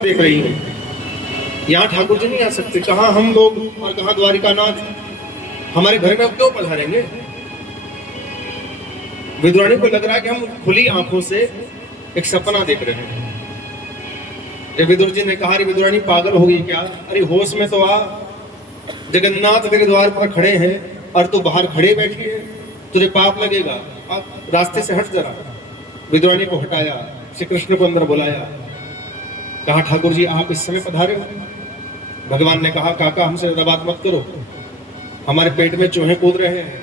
देख रही हूँ, यहाँ ठाकुर जी नहीं आ सकते। कहाँ हम लोग और कहाँ द्वारिकानाथ हमारे घर में अब क्यों पधारेंगे? विद्वानी को लग रहा है कि हम खुली आंखों से एक सपना देख रहे हैं। विदुर जी ने कहा, अरे विद्वानी पागल होगी क्या? अरे होश में तो आ, जगन्नाथ तेरे द्वार पर खड़े हैं और तू बाहर खड़े बैठी है, तुझे पाप लगेगा, आप रास्ते से हट जरा। विद्वानी को हटाया, श्री कृष्ण को अंदर बुलाया, कहा ठाकुर जी आप इस समय पधारे हो। भगवान ने कहा, काका हमसे ज्यादा बात मत करो, हमारे पेट में चूहे कूद रहे हैं,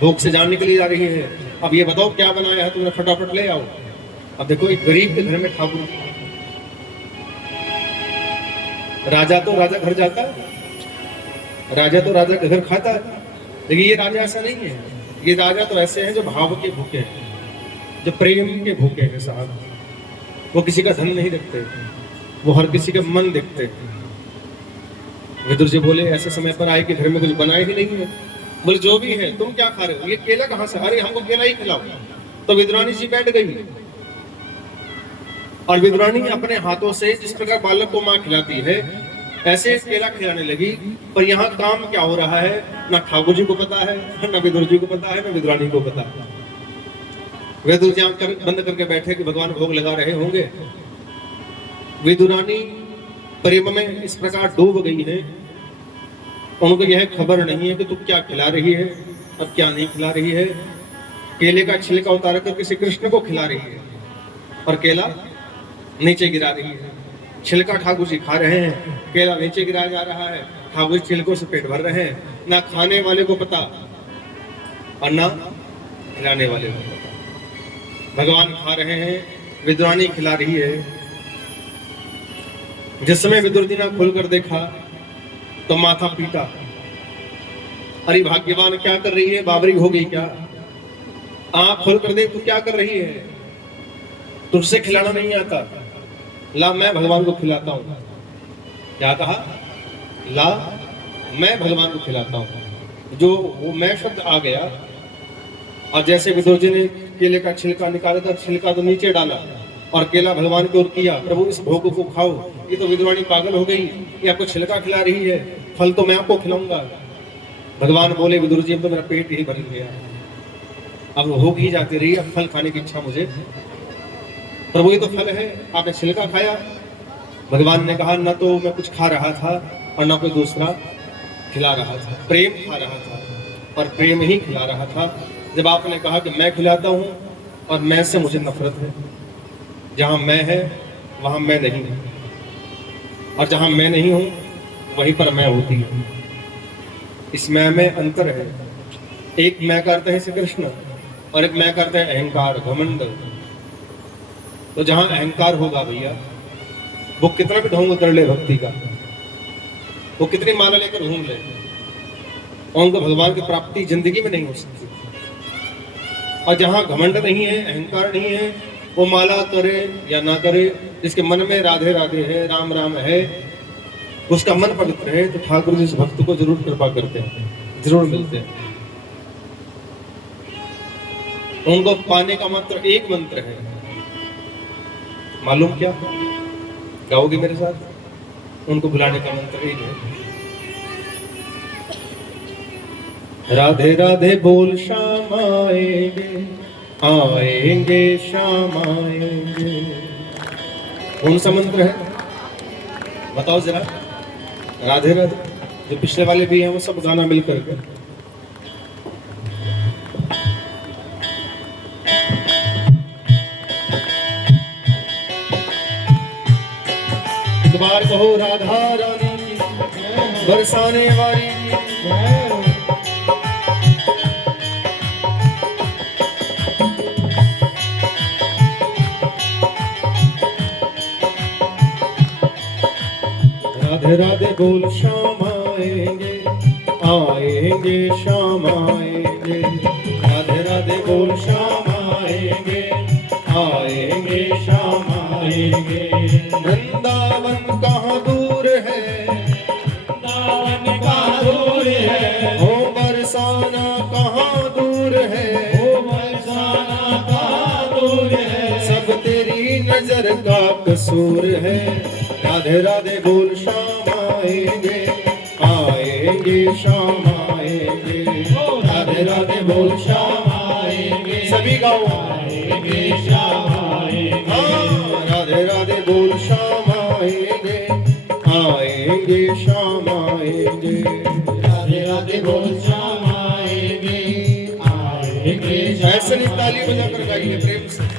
भूख से जान निकली जा रही है। अब ये बताओ क्या बनाया है तुमने, फटाफट ले आओ। अब देखो एक गरीब के घर में ठाकुर, राजा तो राजा घर जाता है, राजा तो राजा के घर खाता है, लेकिन ये राजा ऐसा नहीं है। ये राजा तो ऐसे हैं जो भाव के भूखे हैं, जो प्रेम के भूखे हैं साहब। वो किसी का धन नहीं देखते, वो हर किसी का मन देखते हैं। विदुर जी बोले, ऐसे समय पर आए कि घर में कुछ बनाए ही नहीं है। बोले जो भी है, तुम क्या खा रहे हो? ये केला कहाँ से? अरे हमको केला ही खिलाओ। तो विद्वानी जी बैठ गई और विद्वानी अपने हाथों से जिस प्रकार बालक को माँ खिलाती है ऐसे केला खिलाने लगी। पर यहाँ काम क्या हो रहा है ना ठाकुर जी को पता है, ना विदुर जी को पता है, ना विद्वानी को पता है। विदुर जी आंख बंद करके बैठे कि भगवान भोग लगा रहे होंगे। विदुरानी प्रेम में इस प्रकार डूब गई है, उनको यह खबर नहीं है कि तू क्या खिला रही है और क्या नहीं खिला रही है। केले का छिलका उतार कर किसी कृष्ण को खिला रही है और केला नीचे गिरा रही है। छिलका ठाकुर जी खा रहे हैं, केला नीचे गिराया जा रहा है। ठाकुर जी छिलकों से पेट भर रहे हैं। ना खाने वाले को पता और ना खिलाने वाले को पता। भगवान खा रहे हैं, विद्वानी खिला रही है। जिस समय विदुर जी ने खुलकर देखा तो माथा पीटा, अरे भाग्यवान क्या कर रही है, बाबरी हो गई क्या? आंख खोल कर देख, तू क्या कर रही है? तुझसे खिलाना नहीं आता, ला मैं भगवान को खिलाता हूं। क्या कहा? ला मैं भगवान को खिलाता हूं। जो वो मैं शब्द आ गया और जैसे विदुर जी ने केले का छिलका निकाला था, छिलका तो नीचे डाला और केला भगवान की ओर किया, प्रभु इस भोग को खाओ। ये तो विद्वानी पागल हो गई, ये आपको छिलका खिला रही है, फल तो मैं आपको खिलाऊंगा। भगवान बोले, विदुर जी अब तो मेरा पेट ही भर गया, अब भूख ही जाती रही, अब फल खाने की इच्छा मुझे। प्रभु ये तो फल है, आपने छिलका खाया। भगवान ने कहा, न तो मैं कुछ खा रहा था और न कोई दूसरा खिला रहा था, प्रेम खा रहा था और प्रेम ही खिला रहा था। जब आपने कहा कि मैं खिलाता हूं और मैं से मुझे नफरत है, जहां मैं है वहां मैं नहीं हूं, और जहां मैं नहीं हूं वहीं पर मैं होती है। इस मैं में अंतर है। एक मैं करते हैं श्री कृष्ण और एक मैं करते हैं अहंकार, घमंड। तो जहां अहंकार होगा भैया, वो कितना भी ढोंग कर ले भक्ति का, वो कितनी माला लेकर घूम ले, उनको भगवान की प्राप्ति जिंदगी में नहीं हो सकती। और जहां घमंड नहीं है, अहंकार नहीं है, वो माला करे या ना करे, जिसके मन में राधे राधे है, राम राम है, उसका मन पवित्र है, तो ठाकुर जी इस भक्त को जरूर कृपा करते हैं, जरूर मिलते हैं। उनको पाने का मंत्र एक मंत्र है, मालूम क्या? गाओगे मेरे साथ? उनको बुलाने का मंत्र एक है, राधे राधे बोल श्याम आएंगे, आएंगे श्याम आएंगे। कौन सा मंत्र है बताओ जरा? राधे राधे। जो पिछले वाले भी हैं वो सब गाना मिलकर के। एक बार कहो राधा रानी की, बरसाने वाली राधे राधे बोल श्याम आएंगे, आएंगे श्याम आएंगे। राधे राधे बोल श्याम आएंगे, आएंगे श्याम आएंगे। वृंदावन कहाँ दूर है, वृंदावन कहाँ दूर है, ओ बरसाना कहाँ दूर है, ओ बरसाना कहाँ दूर है। सब तेरी नजर का कसूर है, राधे राधे बोल श्याम आएंगे, आएंगे श्याम आएंगे। राधे राधे बोल श्याम आएंगे, सभी गाओ आएंगे श्याम आएंगे। राधे राधे बोल श्याम आएंगे, आएंगे श्याम आएंगे। राधे राधे बोल श्याम आएंगे, आएंगे। ऐसे नहीं ताली बजाकर गाइए प्रेम से।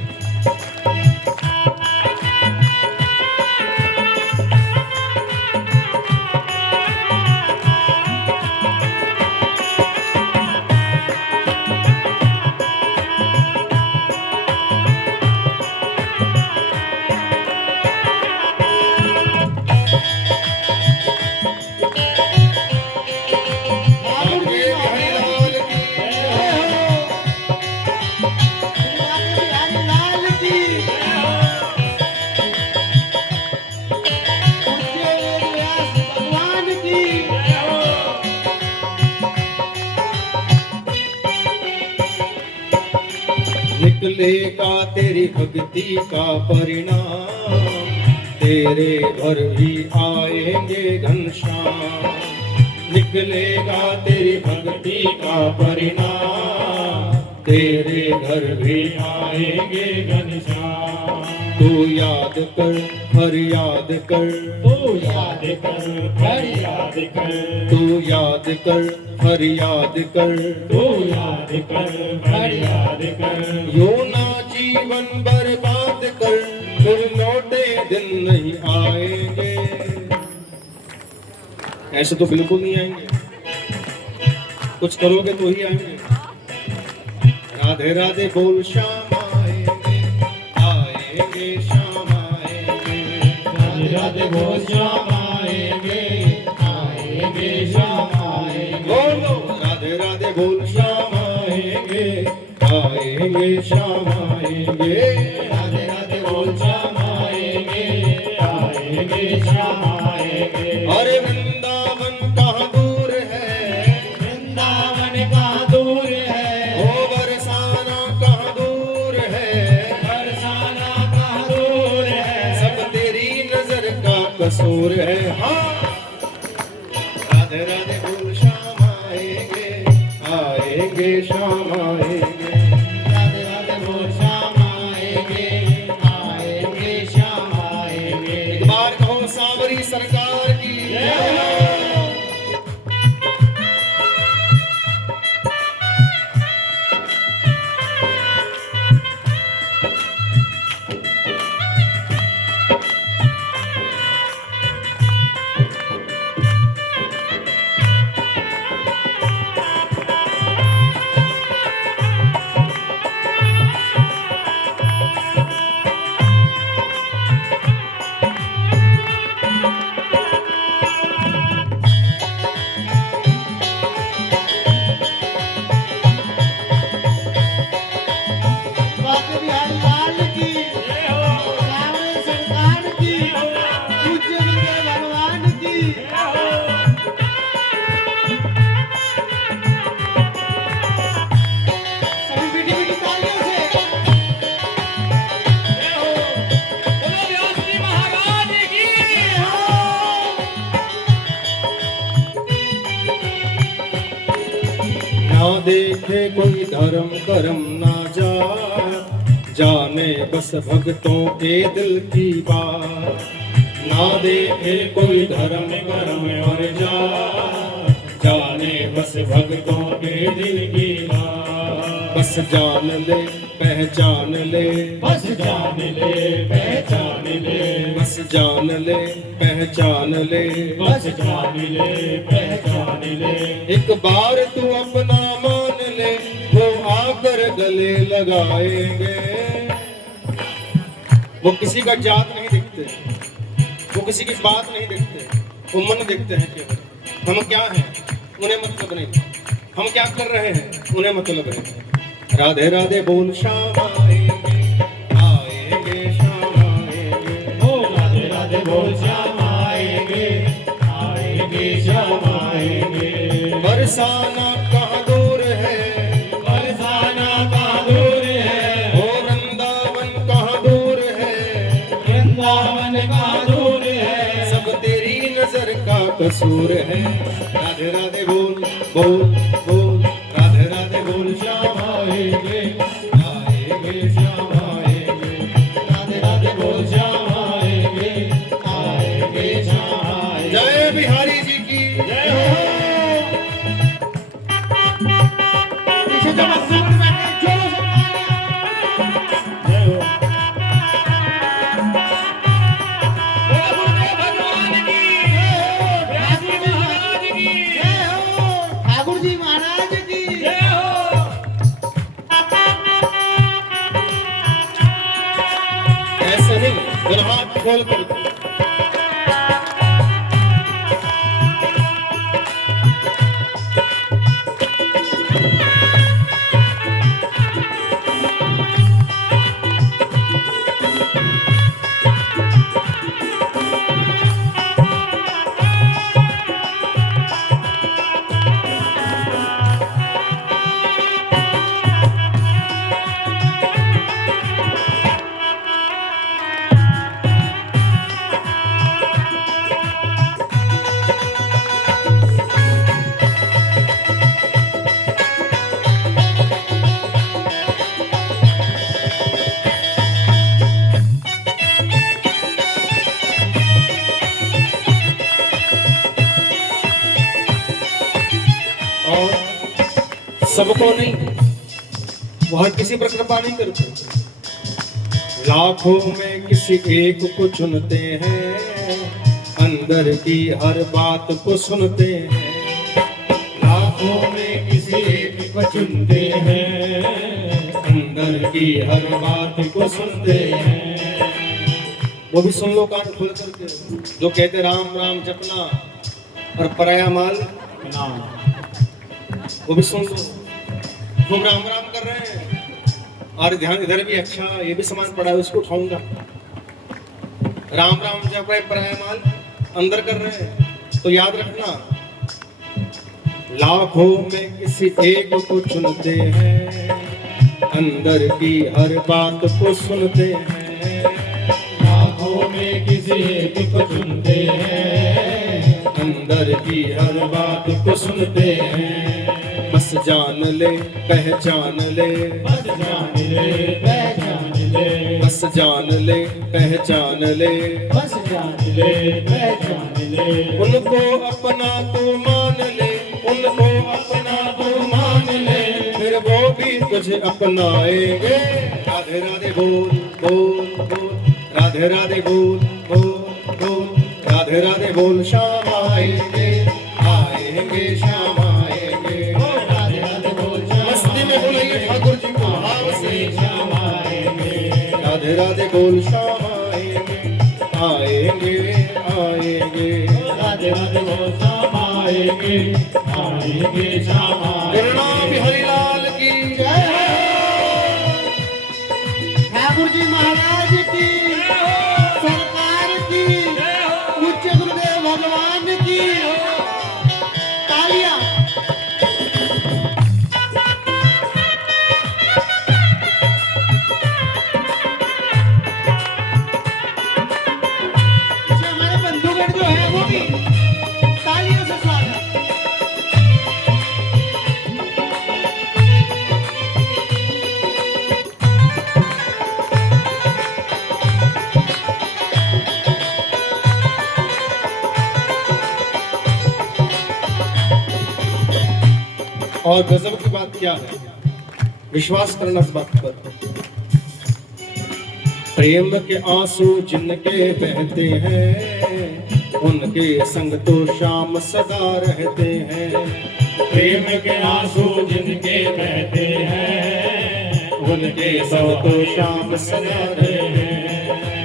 निकलेगा तेरी भक्ति का परिणाम, तेरे घर भी आएंगे घनश्याम। निकलेगा तेरी भक्ति का परिणाम, तेरे घर भी आएंगे घनश्याम। तू याद कर फरियाद कर, तू याद कर फरियाद कर, तू याद कर फरियाद कर, तू याद कर फरियाद कर। यो ना जीवन बर्बाद कर, फिर लौटे दिन नहीं आएंगे। ऐसे तो बिल्कुल नहीं आएंगे, कुछ करोगे तो ही आएंगे। राधे राधे बोल श्याम आएंगे, आएंगे श्याम आएंगे। राधे राधे बोल श्याम आएंगे, आएंगे श्याम आएंगे। बोलो राधे राधे बोल श्याम आएंगे, आएंगे श्याम आएंगे। राधे राधे बोल श्याम आएंगे, आएंगे श्याम आएंगे। अरे वृंदावन कहाँ दूर है, वृंदावन कहाँ दूर है। ओ बरसाना कहाँ दूर है, बरसाना कहाँ दूर है। सब तेरी नजर का कसूर है। हाँ राधे राधे बोल श्याम आएंगे, आएंगे श्याम आएंगे। राधे राधे बोल श्याम आएंगे, आएंगे श्याम आएंगे। एक बार कहो सांवरी सरकार की जय हो। ना देखे कोई धर्म कर्म ना जाने बस भक्तों के दिल की बात। ना देखे कोई धर्म कर्म और जाने बस भक्तों के दिल की बात। बस जान ले पहचान ले, बस जान ले पहचान ले, बस जान ले पहचान ले, बस जान ले पहचान ले। एक बार तू अपना मान ले, वो आकर गले लगाएंगे। वो किसी का जात नहीं देखते, वो किसी की बात नहीं देखते, वो मन देखते हैं केवल। हम क्या हैं उन्हें मतलब नहीं, हम क्या कर रहे हैं उन्हें मतलब नहीं। राधे राधे बोल श्याम आएंगे, आएंगे श्याम आएंगे। ओ राधे राधे बोल श्याम आएंगे, आएंगे श्याम आएंगे। बरसाना कहाँ दूर है, बरसाना कहाँ दूर है। ओ वृंदावन कहाँ दूर है, वृंदावन कहाँ दूर है। कसूर है। राधे राधे बोल बोल बोल, राधे राधे बोल। श्याम आएंगे आएंगे, श्याम आएंगे। राधे राधे बोल, श्याम आएंगे आएंगे, श्याम आएंगे। जय बिहारी जी की जय हो। पीछे जो मजदूर बैठे जोरों से जय हो। ठाकुर जी महाराज की जय हो। ऐसे नहीं, दोनों हाथ खोल कर। सबको नहीं, वो हर किसी पर कृपा नहीं करते। लाखों में किसी एक को चुनते हैं, अंदर की हर बात को सुनते हैं। लाखों में किसी एक को चुनते हैं, अंदर की हर बात को सुनते हैं। वो भी सुन लो कान खोल करके, जो कहते राम राम जपना और पराया माल ना। वो भी सुन लो, तुम राम राम कर रहे हैं और ध्यान इधर भी, अच्छा ये भी सामान पड़ा है उसको उठाऊंगा। राम राम जप रहे, पराया माल अंदर कर रहे हैं। तो याद रखना, लाखों में किसी एक को चुनते हैं, अंदर की हर बात को सुनते हैं। लाखों में किसी एक को चुनते हैं, अंदर की हर बात को सुनते हैं। बस जान ले पहचान ले, बस जान ले पहचान ले, बस जान ले पहचान ले, बस जान ले पहचान ले। उनको अपना तो मान ले, उनको अपना तो मान ले, फिर वो भी तुझे अपनाएंगे। राधे राधे बोल बोल बोल, राधे राधे बोल बोल बोल, राधे राधे बोल। श्याम आएंगे आएंगे, श्याम आएंगे। मस्ती में बोलिए ठाकुर जी को भाव से, श्याम आएंगे। राधे राधे बोल, श्याम आएंगे आएंगे आएंगे। राधे राधे बोल, श्याम आएंगे आएंगे, श्याम आएंगे। गुरुनाम बिहारी लाल की जय हो। ठाकुर जी महाराज की, सरकार की, पूज्य गुरुदेव भगवान की तालियां। हमारे बंधुगण जो है वो भी तालियों से स्वागत। और गजब की बात क्या है, विश्वास करना इस बात पर। प्रेम के आंसू जिनके बहते हैं, उनके संग तो शाम सदा रहते हैं। प्रेम के आंसू जिनके बहते हैं, उनके संग तो शाम सदा रहते हैं।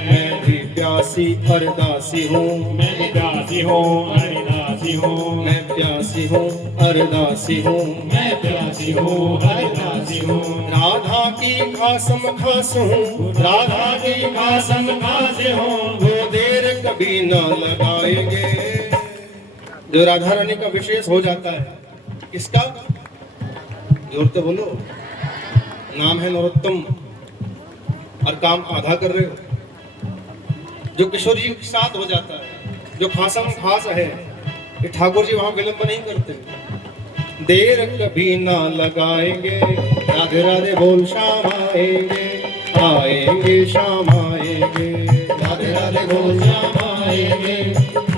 मैं भी प्यासी अरदासी हूँ, मैं भी प्यासी हूँ अरदासी हूँ, मैं प्यासी हूँ अरदासी हूँ, मैं प्यासी हूँ अरदासी हूँ। राधा की खासम खास हूँ, राधा की खासम खास हूँ, वो देर कभी न लगाएंगे। जो राधा रानी का विशेष हो जाता है, किसका जोर तो बोलो, नाम है नरोत्तम और काम आधा कर रहे हो। जो किशोर जी के साथ हो जाता है, जो खासम खास है, कि ठाकुर जी वहां विलंब नहीं करते, देर कभी ना लगाएंगे, राधे राधे बोल श्याम आएंगे, आएंगे श्याम आएंगे, राधे राधे बोल श्याम आएंगे,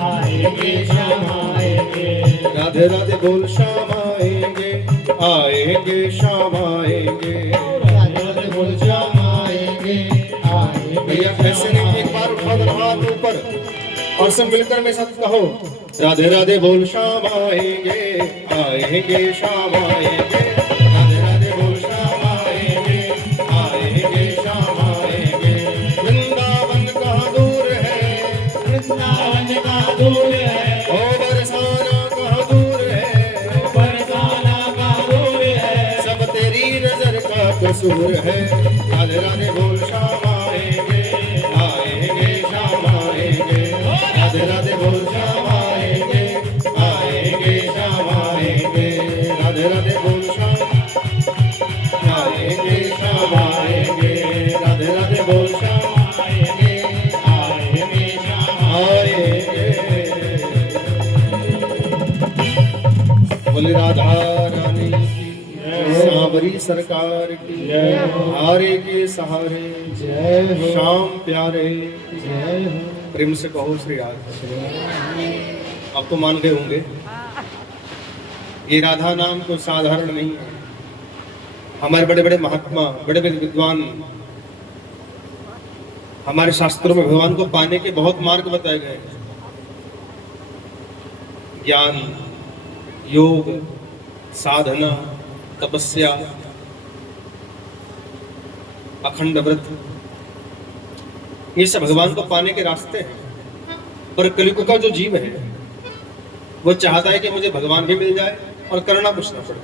आएंगे श्याम आएंगे, राधे राधे बोल श्याम आएंगे, आएंगे श्याम आएंगे, राधे राधे बोल श्याम आएंगे, आएंगे। भैया ऐसे नहीं, एक बार उठा दो हाथ ऊपर और सब मिलकर मेरे साथ कहो, राधे राधे बोल श्याम आएंगे, आएंगे श्याम आएंगे, राधे राधे बोल श्याम आएंगे, आएंगे श्याम आएंगे। वृंदावन कहाँ दूर है, वृंदावन कहाँ दूर है, ओ बरसाना कहाँ दूर है, बरसाना कहाँ दूर है, सब तेरी नजर का कसूर है, राधे राधे बोल श्याम आएंगे, आएंगे श्याम आएंगे, राधे राधे बोल श्याम आएंगे, आएंगे श्याम आएंगे, राधे राधे बोल श्याम आएंगे, श्याम आएंगे, राधे राधे बोल श्याम आएंगे, आएंगे श्याम आएंगे। बोले राधा रानी की, सांवरी सरकार की, हारे के सहारे, श्याम प्यारे, प्रेम से कहो श्री राधे। अब तो मान गए होंगे ये राधा नाम तो साधारण नहीं है। हमारे बड़े बड़े महात्मा, बड़े बड़े विद्वान, हमारे शास्त्रों में भगवान को पाने के बहुत मार्ग बताए गए, ज्ञान, योग, साधना, तपस्या, अखंड व्रत, ये सब भगवान को पाने के रास्ते हैं। पर कलियुग का जो जीव है वो चाहता है कि मुझे भगवान भी मिल जाए और करना कुछ ना पड़े,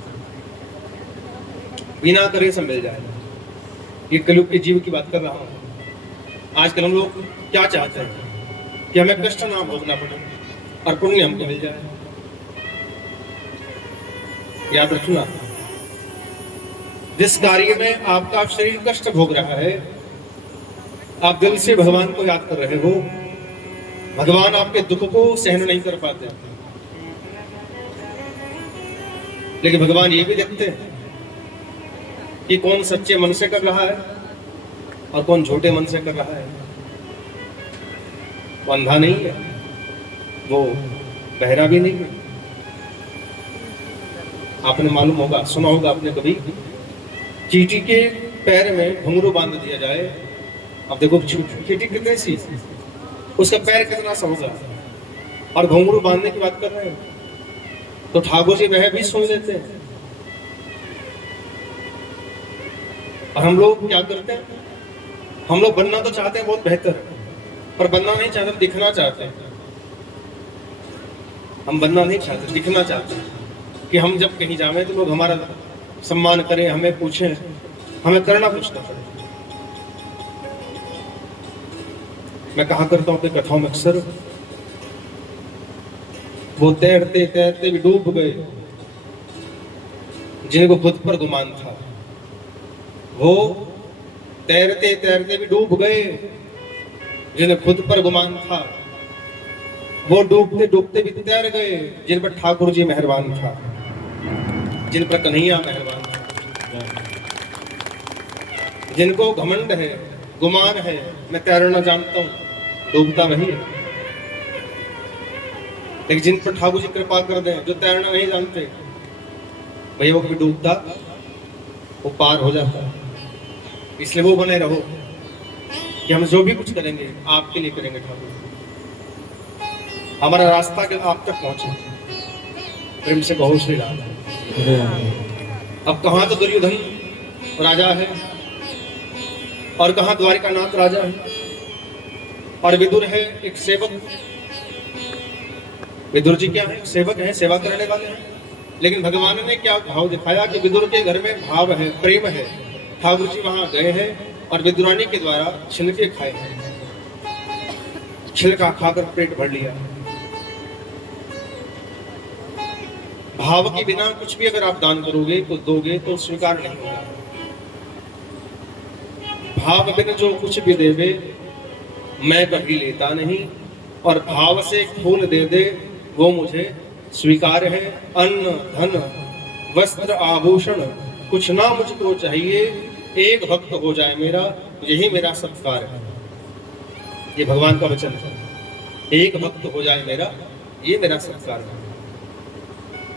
बिना करे सब मिल जाए। ये कलियुग के जीव की बात कर रहा हूं। आजकल हम लोग क्या चाहते हैं कि हमें कष्ट ना भोगना पड़े और पुण्य हमको मिल जाए। याद रखना, जिस कार्य में आपका शरीर कष्ट भोग रहा है, आप दिल से भगवान को याद कर रहे हो, भगवान आपके दुख को सहन नहीं कर पाते, लेकिन भगवान ये भी देखते हैं कि कौन सच्चे मन से कर रहा है और कौन झूठे मन से कर रहा है। वो अंधा नहीं है, वो बहरा भी नहीं है। आपने मालूम होगा, सुना होगा आपने कभी, चींटी के पैर में घुंघरू बांध दिया जाए। अब देखो चींटी कितनी सी, उसका पैर कितना सा होगा, और घुंघरू बांधने की बात कर रहे हैं। तो ठाकुर जी वह भी सुन लेते हैं। और हम लोग क्या करते हैं, हम लोग बनना तो चाहते हैं बहुत बेहतर, पर बनना नहीं चाहते, दिखना चाहते हैं। हम बनना नहीं चाहते, दिखना चाहते हैं कि हम जब कहीं जाएं तो लोग हमारा सम्मान करें, हमें पूछें, हमें करना कुछ ना पड़े। मैं कहा करता हूं अपनी कथाओं में अक्सर, वो तैरते तैरते भी डूब गए जिनको खुद पर गुमान था। वो तैरते तैरते भी डूब गए जिन्हें खुद पर गुमान था। वो डूबते डूबते भी तैर गए जिन पर ठाकुर जी मेहरबान था, जिन पर कन्हैया मेहरबान था। जिनको घमंड है, गुमान है, मैं तैरना जानता हूं, डूबता वही है। लेकिन जिन पर ठाकुर जी कृपा कर दें, जो तैरना नहीं जानते, भैया वो भी डूबता, वो पार हो जाता। इसलिए वो बने रहो कि हम जो भी कुछ करेंगे आपके लिए करेंगे। ठाकुर हमारा रास्ता के आप तक पहुंचे, प्रेम से कहो श्री राम। अब कहां तो दुर्योधन राजा है और कहां द्वारिका नाथ राजा है, और विदुर है एक सेवक। विदुर जी क्या है, सेवक है, सेवा करने वाले हैं। लेकिन भगवान ने क्या भाव दिखाया कि विदुर के घर में भाव है, प्रेम है। ठाकुर जी वहां गए हैं और विदुरानी के द्वारा छिलके खाए हैं, छिलका खाकर पेट भर लिया। भाव के बिना कुछ भी अगर आप दान करोगे तो दोगे तो स्वीकार नहीं होगा। भाव बिना जो कुछ भी देवे मैं कभी लेता नहीं, और भाव से फूल दे दे वो मुझे स्वीकार है अन्न धन वस्त्र आभूषण, कुछ ना मुझको चाहिए, एक भक्त हो जाए मेरा, यही मेरा सत्कार है। ये भगवान का वचन है, एक भक्त हो जाए मेरा, ये मेरा सत्कार है।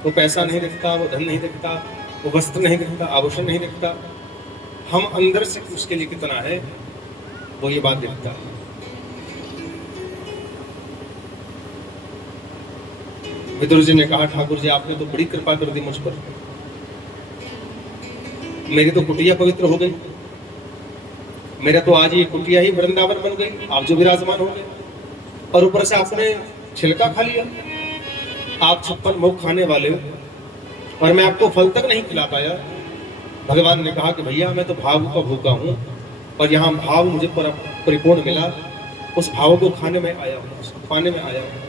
वो पैसा नहीं दिखता, वो धन नहीं दिखता, वो वस्त्र नहीं दिखता, आभूषण नहीं दिखता, हम अंदर से उसके लिए कितना है वो ये बात दिखता है। विदुर जी ने कहा, ठाकुर जी आपने तो बड़ी कृपा कर दी मुझ पर, मेरी तो कुटिया पवित्र हो गई, मेरा तो आज ये कुटिया ही वृंदावन बन गई, आप जो विराजमान हो गए, और ऊपर से आपने छिलका खा लिया। आप 56 भोग खाने वाले हो और मैं आपको फल तक नहीं खिला पाया। भगवान ने कहा कि भैया मैं तो भाव का भूखा हूं और यहाँ भाव मुझे परिपूर्ण मिला, उस भाव को खाने में आया हूं, पाने में आया हूं।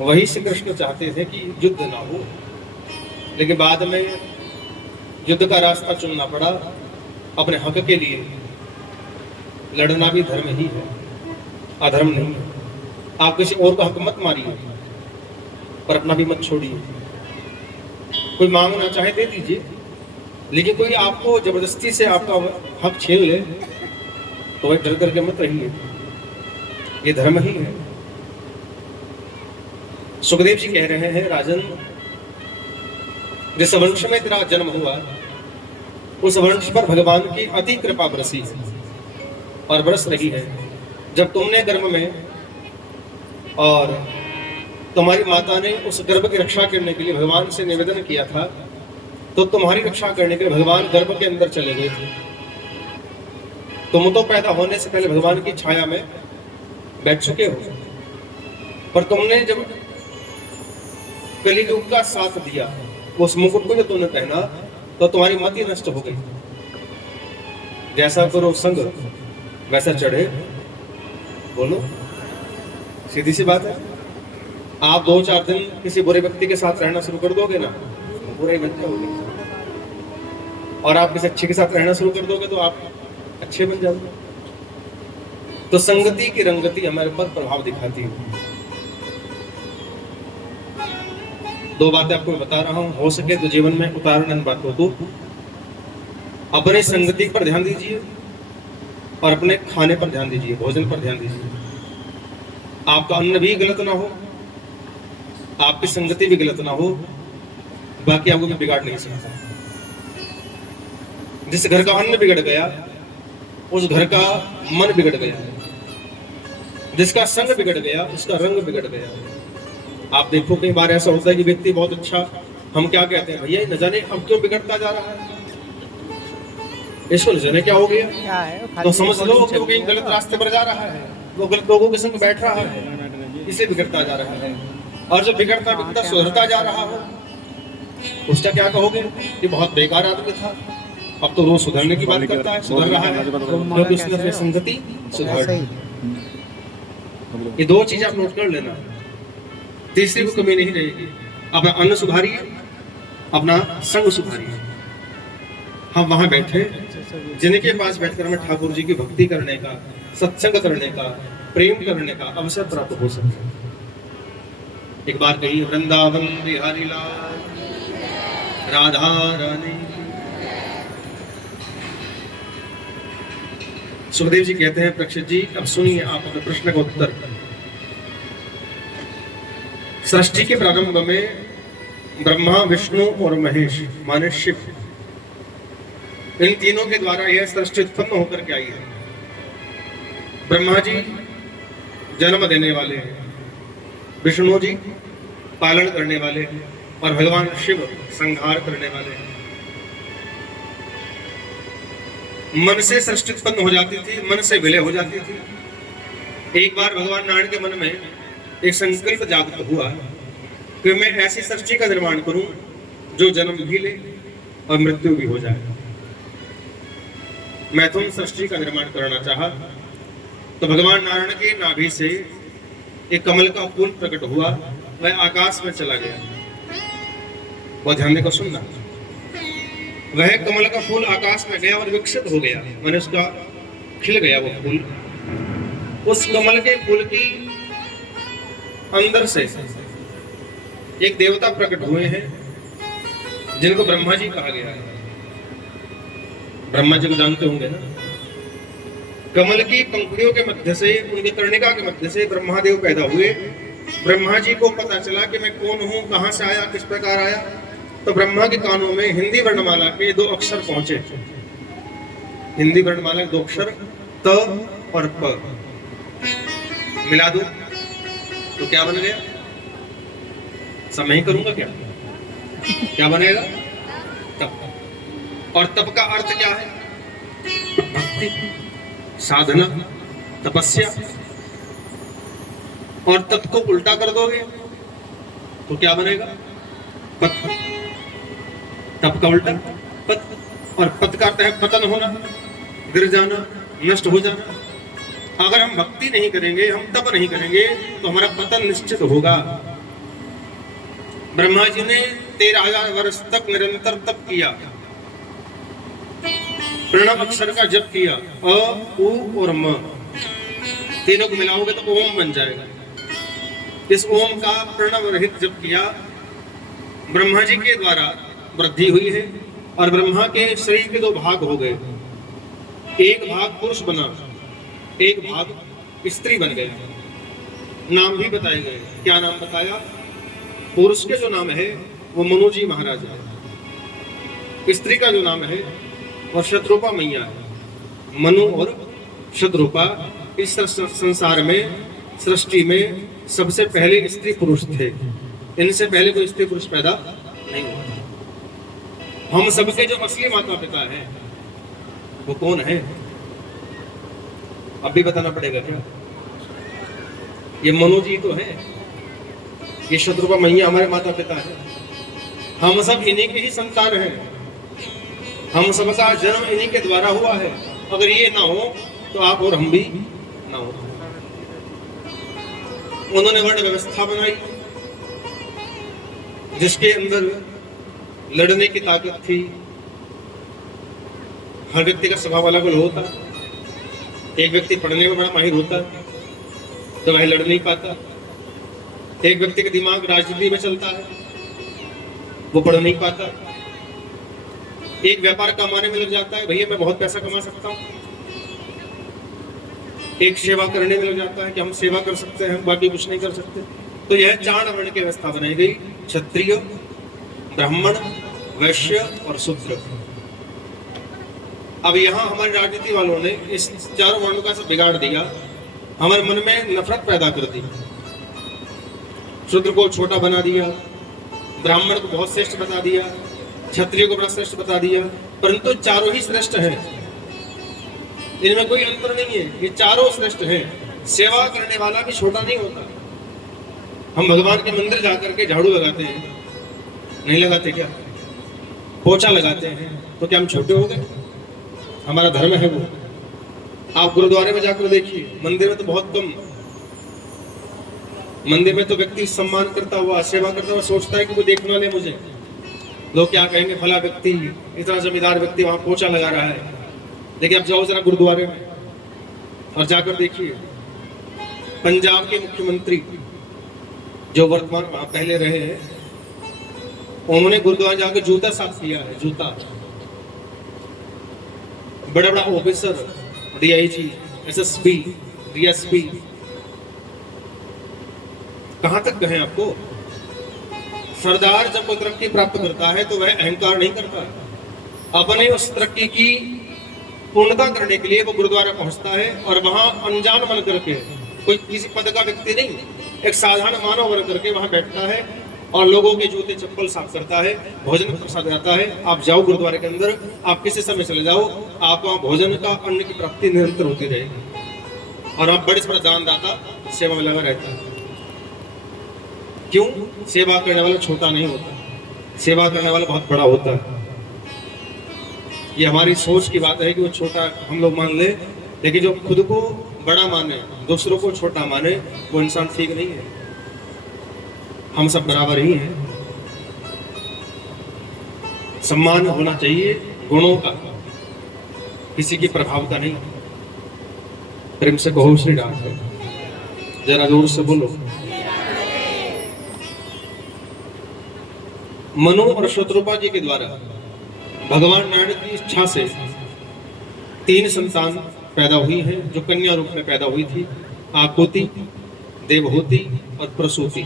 वही श्री कृष्ण चाहते थे कि युद्ध ना हो, लेकिन बाद में युद्ध का रास्ता चुनना पड़ा। अपने हक के लिए लड़ना भी धर्म ही है, अधर्म नहीं है। आप किसी और का हक मत मारिए पर अपना भी मत छोड़िए। कोई मांगना चाहे दे दीजिए, लेकिन कोई आपको जबरदस्ती से आपका हक छीन ले तो वह डर करके मत रहिए, ये धर्म ही है। सुखदेव जी कह रहे हैं, राजन जिस वंश में तेरा जन्म हुआ उस वंश पर भगवान की अति कृपा बरसी है और बरस रही है। जब तुमने गर्भ में और तुम्हारी माता ने उस गर्भ की रक्षा करने के लिए भगवान से निवेदन किया था, तो तुम्हारी रक्षा करने के लिए भगवान गर्भ के अंदर चले गए थे। तुम तो पैदा होने से पहले भगवान की छाया में बैठ चुके हो, पर तुमने जब कलियुग का साथ दिया, उस मुकुट को जो तुमने पहना, तो तुम्हारी मति नष्ट हो गई। जैसा करो संग वैसा चढ़े, बोलो सीधी सी बात है। आप 2-4 दिन किसी बुरे व्यक्ति के साथ रहना शुरू कर दोगे ना, बुरा ही बन जाओगे, और आप किसी अच्छे के साथ रहना शुरू कर दोगे तो आप अच्छे बन जाओगे। तो संगति की रंगति हमारे पर प्रभाव दिखाती है। 2 बातें आपको बता रहा हूं, हो सके तो जीवन में उतारना इन बातों को। अपने संगति पर ध्यान दीजिए और अपने खाने पर ध्यान दीजिए, भोजन पर ध्यान दीजिए। आपका अन्न भी गलत ना हो, आपकी संगति भी गलत ना हो, बाकी आपको भी बिगाड़ नहीं सकता। जिस घर का अन्न बिगड़ गया उस घर का मन बिगड़ गया, जिसका संग बिगड़ गया उसका रंग बिगड़ गया। आप देखो कई बार ऐसा होता है कि व्यक्ति बहुत अच्छा, हम क्या कहते हैं, भैया न जाने अब क्यों बिगड़ता जा रहा है, इसको न जाने क्या हो गया, तो समझ लो कि वो कहीं गलत रास्ते पर जा रहा है, वो गलत लोगों के संग बैठ रहा है, इसे बिगड़ता जा रहा है। और जब बिगड़ता बिगड़ता सुधरता जा रहा हो उसका क्या कहोगे कि बहुत बेकार आदमी था, अब तो रोज सुधरने की बात करता है, सुधर रहा है क्योंकि उसने अपनी संगति सुधार। ये 2 चीजें आप नोट कर लेना, तीसरी को कमी नहीं रहेगी। अपना अन्न सुधारिए, अपना संग सुधारिए। हम वहां बैठे जिनके पास बैठकर हमें ठाकुर जी की भक्ति करने का, सत्संग करने का, प्रेम करने का अवसर प्राप्त हो सके। एक बार कही, वृंदावन बिहारी लाल राधा रानी। सुखदेव जी कहते हैं, परीक्षित जी अब सुनिए आप अपने प्रश्न का उत्तर। सृष्टि के प्रारंभ में ब्रह्मा, विष्णु और महेश माने शिव, इन तीनों के द्वारा यह सृष्टि उत्पन्न होकर के आई है। ब्रह्मा जी जन्म देने वाले हैं, विष्णु जी पालन करने वाले हैं और भगवान शिव संहार करने वाले हैं। मन से सृष्टि उत्पन्न हो जाती थी, मन से विलय हो जाती थी। एक बार भगवान नारायण के मन में एक संकल्प जागृत हुआ कि मैं ऐसी सृष्टि का निर्माण करूं जो जन्म भी ले और मृत्यु भी हो जाए। मैथुन सृष्टि का निर्माण करना चाहा तो भगवान नारायण के नाभि से एक कमल का फूल प्रकट हुआ, वह आकाश में चला गया। वह ध्यान देकर सुनना, वह कमल का फूल आकाश में गया और विकसित हो गया, मैंने उसका खिल गया वो फूल। उस कमल के फूल की अंदर से एक देवता प्रकट हुए हैं जिनको ब्रह्मा जी कहा गया है। ब्रह्मा जी को जानते होंगे ना। कमल की पंखुड़ियों के मध्य से, उनके कर्णिका के मध्य से ब्रह्मादेव पैदा हुए। ब्रह्मा जी को पता चला कि मैं कौन हूं, कहां से आया, किस प्रकार आया। तो ब्रह्मा के कानों में हिंदी वर्णमाला के 2 अक्षर पहुंचे। हिंदी वर्णमाला के 2 अक्षर त और प मिला दो तो क्या बन गया? सब मैं ही करूंगा क्या? क्या बनेगा? तप। और तप का अर्थ क्या है? भक्ति, साधना, तपस्या। और तप को उल्टा कर दोगे तो क्या बनेगा? पत। तप का उल्टा पत। और पत का अर्थ है पतन होना, गिर जाना, नष्ट हो जाना। अगर हम भक्ति नहीं करेंगे, हम तप नहीं करेंगे तो हमारा पतन निश्चित होगा। ब्रह्मा जी ने 13,000 वर्ष तक निरंतर तप किया, प्रणव अक्षर का जप किया। अ, उ और म तीनों को मिलाओगे तो ओम बन जाएगा। इस ओम का प्रणव रहित जप किया। ब्रह्मा जी के द्वारा वृद्धि हुई है और ब्रह्मा के शरीर के 2 भाग हो गए। एक भाग पुरुष बना, एक भाग स्त्री बन गया। नाम भी बताए गए। क्या नाम बताया? पुरुष के जो नाम है वो मनु जी महाराज है। स्त्री का जो नाम है वो शत्रुपा मैया है। मनु और शत्रुपा इस संसार में, सृष्टि में सबसे पहले स्त्री पुरुष थे। इनसे पहले कोई स्त्री पुरुष पैदा नहीं हुआ। हम सबके जो असली माता पिता हैं वो कौन है? अब भी बताना पड़ेगा क्या? ये मनु जी तो है, ये शत्रुपा मैया हमारे माता पिता है। हम सब इन्हीं के ही संतान हैं। हम सबका जन्म इन्हीं के द्वारा हुआ है। अगर ये ना हो तो आप और हम भी ना हो। उन्होंने वर्ण व्यवस्था बनाई जिसके अंदर लड़ने की ताकत थी। हर व्यक्ति का स्वभाव अलग अलग होता। एक व्यक्ति पढ़ने में बड़ा माहिर होता तो वह लड़ नहीं पाता। एक व्यक्ति का दिमाग राजनीति में चलता है, वो पढ़ नहीं पाता। एक व्यापार कमाने में लग जाता है, भैया मैं बहुत पैसा कमा सकता हूँ। एक सेवा करने में लग जाता है कि हम सेवा कर सकते हैं, बाकी कुछ नहीं कर सकते। तो यह 4 वर्ण की व्यवस्था बनाई गई। क्षत्रिय, ब्राह्मण, वैश्य और शूद्र। अब यहाँ हमारे राजनीति वालों ने इस 4 वर्णों का सब बिगाड़ दिया। हमारे मन में नफरत पैदा कर दी। शूद्र को छोटा बना दिया, ब्राह्मण को बहुत श्रेष्ठ बता दिया, क्षत्रिय को बड़ा श्रेष्ठ बता दिया। परंतु चारों ही श्रेष्ठ हैं, इनमें कोई अंतर नहीं है। ये चारों श्रेष्ठ हैं। सेवा करने वाला भी छोटा नहीं होता। हम भगवान के मंदिर जाकर के झाड़ू लगाते हैं, नहीं लगाते क्या? पोछा लगाते हैं, तो क्या हम छोटे हो गए? हमारा धर्म है वो। आप गुरुद्वारे में जाकर देखिए, मंदिर में तो बहुत कम। मंदिर में तो व्यक्ति सम्मान करता हुआ, सेवा करता हुआ सोचता है कि वो देखने ले मुझे, लोग क्या कहेंगे, फला व्यक्ति, इतना जमींदार व्यक्ति वहां पोछा लगा रहा है। देखिए आप जाओ जरा गुरुद्वारे में और जाकर देखिए, पंजाब के मुख्यमंत्री जो वर्तमान वहां पहले रहे हैं, उन्होंने गुरुद्वारे जाकर जूता साफ किया है। जूता, बड़ा बड़ा ऑफिसर, डीआईजी, एसएसपी, डीएसपी, कहां तक गए आपको? सरदार जब कोई तरक्की प्राप्त करता है तो वह अहंकार नहीं करता। अपने उस तरक्की की पूर्णता करने के लिए वो गुरुद्वारा पहुंचता है और वहां अनजान बन करके, कोई किसी पद का व्यक्ति नहीं, एक साधारण मानव बन करके वहां बैठता है और लोगों के जूते चप्पल साफ करता है, भोजन प्रसाद आता है। आप जाओ गुरुद्वारे के अंदर, आप किसी समय चले जाओ, आप वहाँ भोजन का, अन्न की प्राप्ति निरंतर होती रहेगी और आप बड़े से बड़ा दानदाता सेवा में लगा रहता है। क्यों? सेवा करने वाला छोटा नहीं होता, सेवा करने वाला बहुत बड़ा होता है। ये हमारी सोच की बात है कि वो छोटा हम लोग मान ले, लेकिन जो खुद को बड़ा माने, दूसरों को छोटा माने, वो इंसान ठीक नहीं है। हम सब बराबर ही हैं। सम्मान होना चाहिए गुणों का, किसी के प्रभाव का नहीं। प्रेम से कहो श्री राम, जरा जोर से बोलो। मनु और शत्रुपा जी के द्वारा भगवान नारायण की इच्छा से 3 संतान पैदा हुई हैं, जो कन्या रूप में पैदा हुई थी। आकुति, देवहूति और प्रसूति।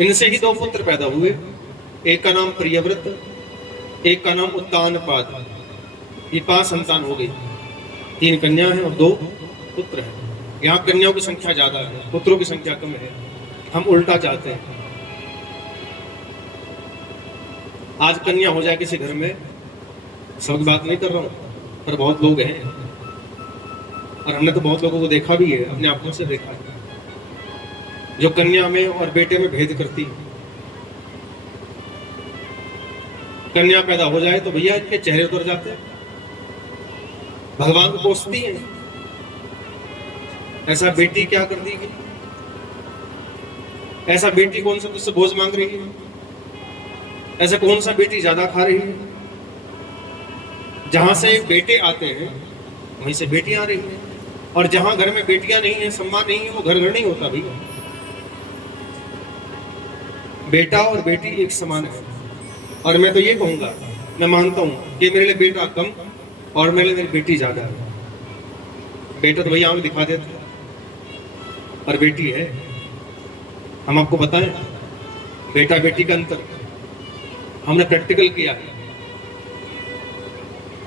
इनसे ही 2 पुत्र पैदा हुए। एक का नाम प्रियव्रत, एक का नाम उत्तानपाद। ये 5 संतान हो गई। 3 कन्या हैं और 2 पुत्र हैं। यहाँ कन्याओं की संख्या ज्यादा है, पुत्रों की संख्या कम है। हम उल्टा चाहते हैं। आज कन्या हो जाए किसी घर में, सबकी बात नहीं कर रहा हूं, पर बहुत लोग हैं, और हमने तो बहुत लोगों को देखा भी है, अपने आंखों से देखा है, जो कन्या में और बेटे में भेद करती है। कन्या पैदा हो जाए तो भैया इनके चेहरे उतर जाते हैं, भगवान को कोसती है। ऐसा बेटी क्या कर दी? ऐसा बेटी कौन सा तुझसे बोझ मांग रही है? ऐसा कौन सा बेटी ज्यादा खा रही है? जहां से बेटे आते हैं वहीं से बेटियां आ रही हैं, और जहां घर में बेटियां नहीं है, सम्मान नहीं है, वो घर नहीं होता भैया। बेटा और बेटी एक समान है। और मैं तो ये कहूंगा, मैं मानता हूं कि मेरे लिए बेटा कम और मेरे लिए मेरी बेटी ज्यादा है। बेटा तो भैया आंख दिखा देते, और बेटी है, हम आपको बताएं बेटा बेटी का अंतर हमने प्रैक्टिकल किया है।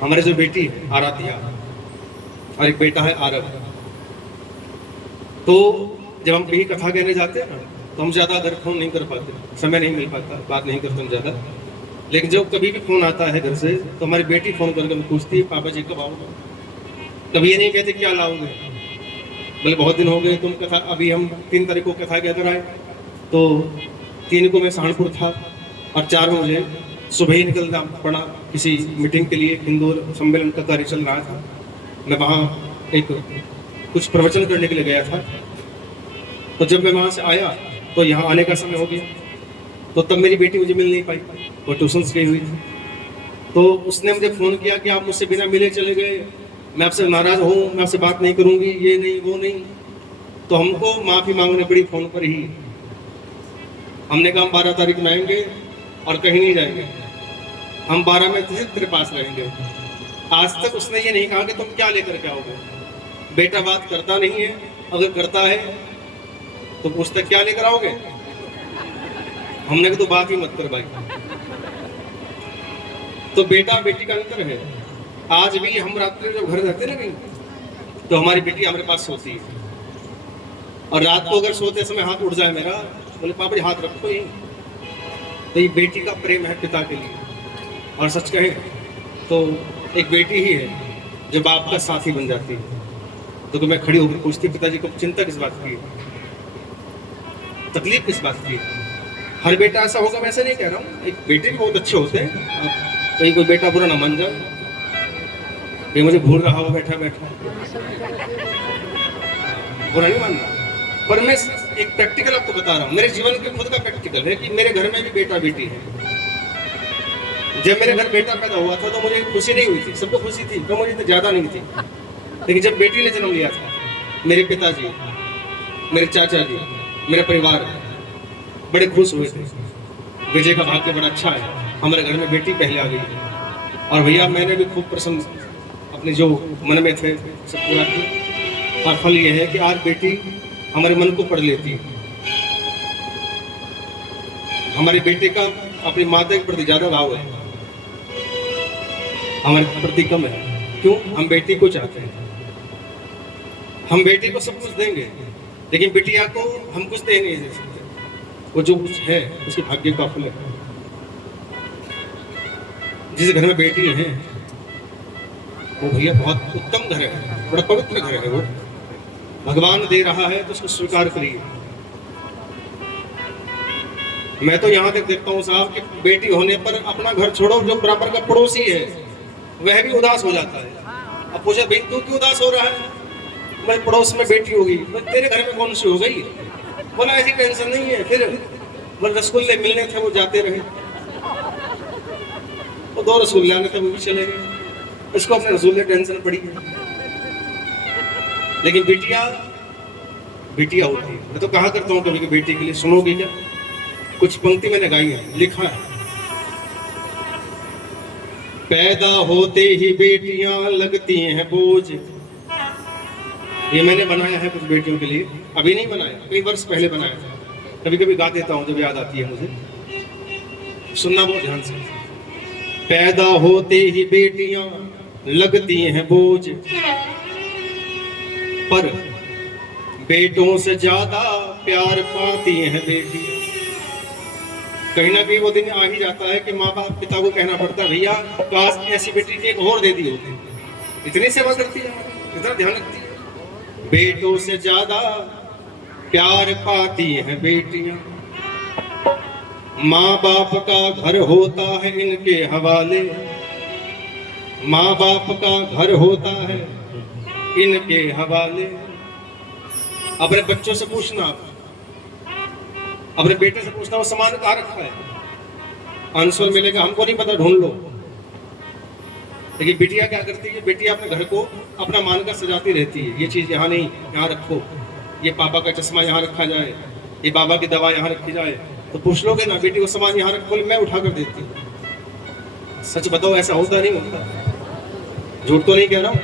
हमारे जो बेटी है आराध्या और एक बेटा है आरव, तो जब हम कहीं कथा कहने जाते हैं ना, तो हम ज्यादा घर फोन नहीं कर पाते, समय नहीं मिल पाता, बात नहीं करते हम ज्यादा। लेकिन जब कभी भी फोन आता है घर से, तो हमारी बेटी फोन करके पूछती है, पापा जी कब आओगे? कभी ये नहीं कहते क्या लाओगे, बोले बहुत दिन हो गए तुम कथा। अभी हम 3 तारीख को कथा कहकर आए, तो 3 को मैं सहारनपुर था, और 4 को मुझे सुबह ही निकलना पड़ा किसी मीटिंग के लिए। इंदौर सम्मेलन का कार्य चल रहा था, मैं वहाँ एक कुछ प्रवचन करने के लिए गया था। तो जब मैं वहाँ से आया तो यहाँ आने का समय हो गया, तो तब मेरी बेटी मुझे मिल नहीं पाई, वो ट्यूशन्स गई हुई थी। तो उसने मुझे फ़ोन किया कि आप मुझसे बिना मिले चले गए, मैं आपसे नाराज़ हूँ, मैं आपसे बात नहीं करूँगी, ये नहीं वो नहीं। तो हमको माफ़ी मांगनी पड़ी फ़ोन पर ही। हमने कहा हम 12 तारीख में आएंगे और कहीं नहीं जाएंगे, हम 12 में तेरे पास रहेंगे। आज तक उसने ये नहीं कहा कि तुम क्या लेकर के आओगे। बेटा बात करता नहीं है, अगर करता है तो पूछता क्या लेकर आओगे। हमने कहा तो बात ही मत कर भाई। तो बेटा बेटी का अंतर है। आज भी हम रात में जब घर रहते ना कहीं, तो हमारी बेटी हमारे पास सोती है, और रात को अगर सोते समय हाथ उठ जाए मेरा, बोले पापा जी हाथ रखो यहीं, तो ये बेटी का प्रेम है पिता के लिए। और सच कहे तो एक बेटी ही है जो बाप का साथी बन जाती है। तो मैं खड़ी होकर पूछती, पिताजी को चिंता किस बात की, तकलीफ किस बात की? हर बेटा ऐसा होगा मैं ऐसे नहीं कह रहा हूँ, एक बेटे भी बहुत अच्छे होते हैं, कहीं कोई बेटा बुरा ना मान जाए, ये मुझे भूल रहा हो बैठा बैठा, बुरा नहीं मानना। पर मैं एक प्रैक्टिकल आपको बता रहा हूँ, मेरे जीवन के खुद का प्रैक्टिकल है कि मेरे घर में भी बेटा बेटी है। जब मेरे घर बेटा पैदा हुआ था तो मुझे खुशी नहीं हुई थी, सबको खुशी थी, तो मुझे तो ज्यादा नहीं थी। लेकिन जब बेटी ने जन्म लिया था, मेरे पिताजी, मेरे चाचा जी, मेरा परिवार बड़े खुश हुए थे। विजय का भाग्य बड़ा अच्छा है, हमारे घर में बेटी पहले आ गई। और भैया मैंने भी खूब प्रसन्न अपने जो मन में थे सब पूरा किया। और फल यह है कि आज बेटी हमारे मन को पढ़ लेती है। हमारे बेटे का अपनी माता के प्रति ज्यादा भाव है, हमारे प्रति कम है। क्यों? हम बेटी को चाहते हैं। हम बेटे को सब कुछ देंगे, लेकिन बिटिया को हम कुछ दे नहीं दे सकते। वो जो कुछ है उसके भाग्य का फल है। जिस घर में बेटी है वो भैया बहुत उत्तम घर है, बड़ा पवित्र घर है। वो भगवान दे रहा है तो उसको स्वीकार करिए। मैं तो यहाँ तक देखता हूँ साहब कि बेटी होने पर अपना घर छोड़ो, जो बराबर का पड़ोसी है वह भी उदास हो जाता है। अब पूछा भाई तू क्यों उदास हो रहा है? भाई पड़ोस में बेटी होगी, तेरे घर में कौन सी हो गई? बोला ऐसी टेंशन नहीं है। फिर बोले रसगुल्ले मिलने थे वो जाते रहे, वो 2 रसगुल्ले आने थे वो भी चले गए, इसको अपने रसगुल्ले टेंशन पड़ी है। लेकिन बेटिया बेटिया होती है। मैं तो कहा करता हूँ कभी कि बेटी के लिए सुनोगे क्या? कुछ पंक्ति मैंने गाई है, लिखा है। पैदा होते ही बेटियां लगती हैं बोझ। ये मैंने बनाया है कुछ बेटियों के लिए, अभी नहीं बनाया, कई वर्ष पहले बनाया था। कभी कभी गा देता हूं जब याद आती है मुझे, सुनना बहुत ध्यान से। पैदा होते ही बेटियां लगती हैं बोझ, पर बेटों से ज्यादा प्यार पाती हैं बेटियां। कहीं ना कहीं वो दिन आ ही जाता है कि माँ बाप पिता को कहना पड़ता है, भैया काश ऐसी बेटी की एक और दे दी होती, इतनी सेवा करती है, इतना ध्यान रखती है। बेटों से ज्यादा प्यार पाती हैं बेटियां, माँ बाप का घर होता है इनके हवाले, माँ बाप का घर होता है इनके हवाले। अपने बच्चों से पूछना, अपने बेटे से पूछना वो सामान कहाँ रखा है, आंसर मिलेगा हमको नहीं पता, ढूंढ लो। लेकिन बिटिया क्या करती है, बिटिया अपने घर को अपना मानकर सजाती रहती है। ये चीज यहाँ नहीं, यहाँ रखो, ये पापा का चश्मा यहाँ रखा जाए, ये बाबा की दवा यहाँ रखी जाए। तो पूछ लोगे ना, बेटी को सामान यहाँ रखो, मैं उठा कर देती हूँ। सच बताओ ऐसा होता नहीं होता, झूठ तो नहीं कह रहा हूं।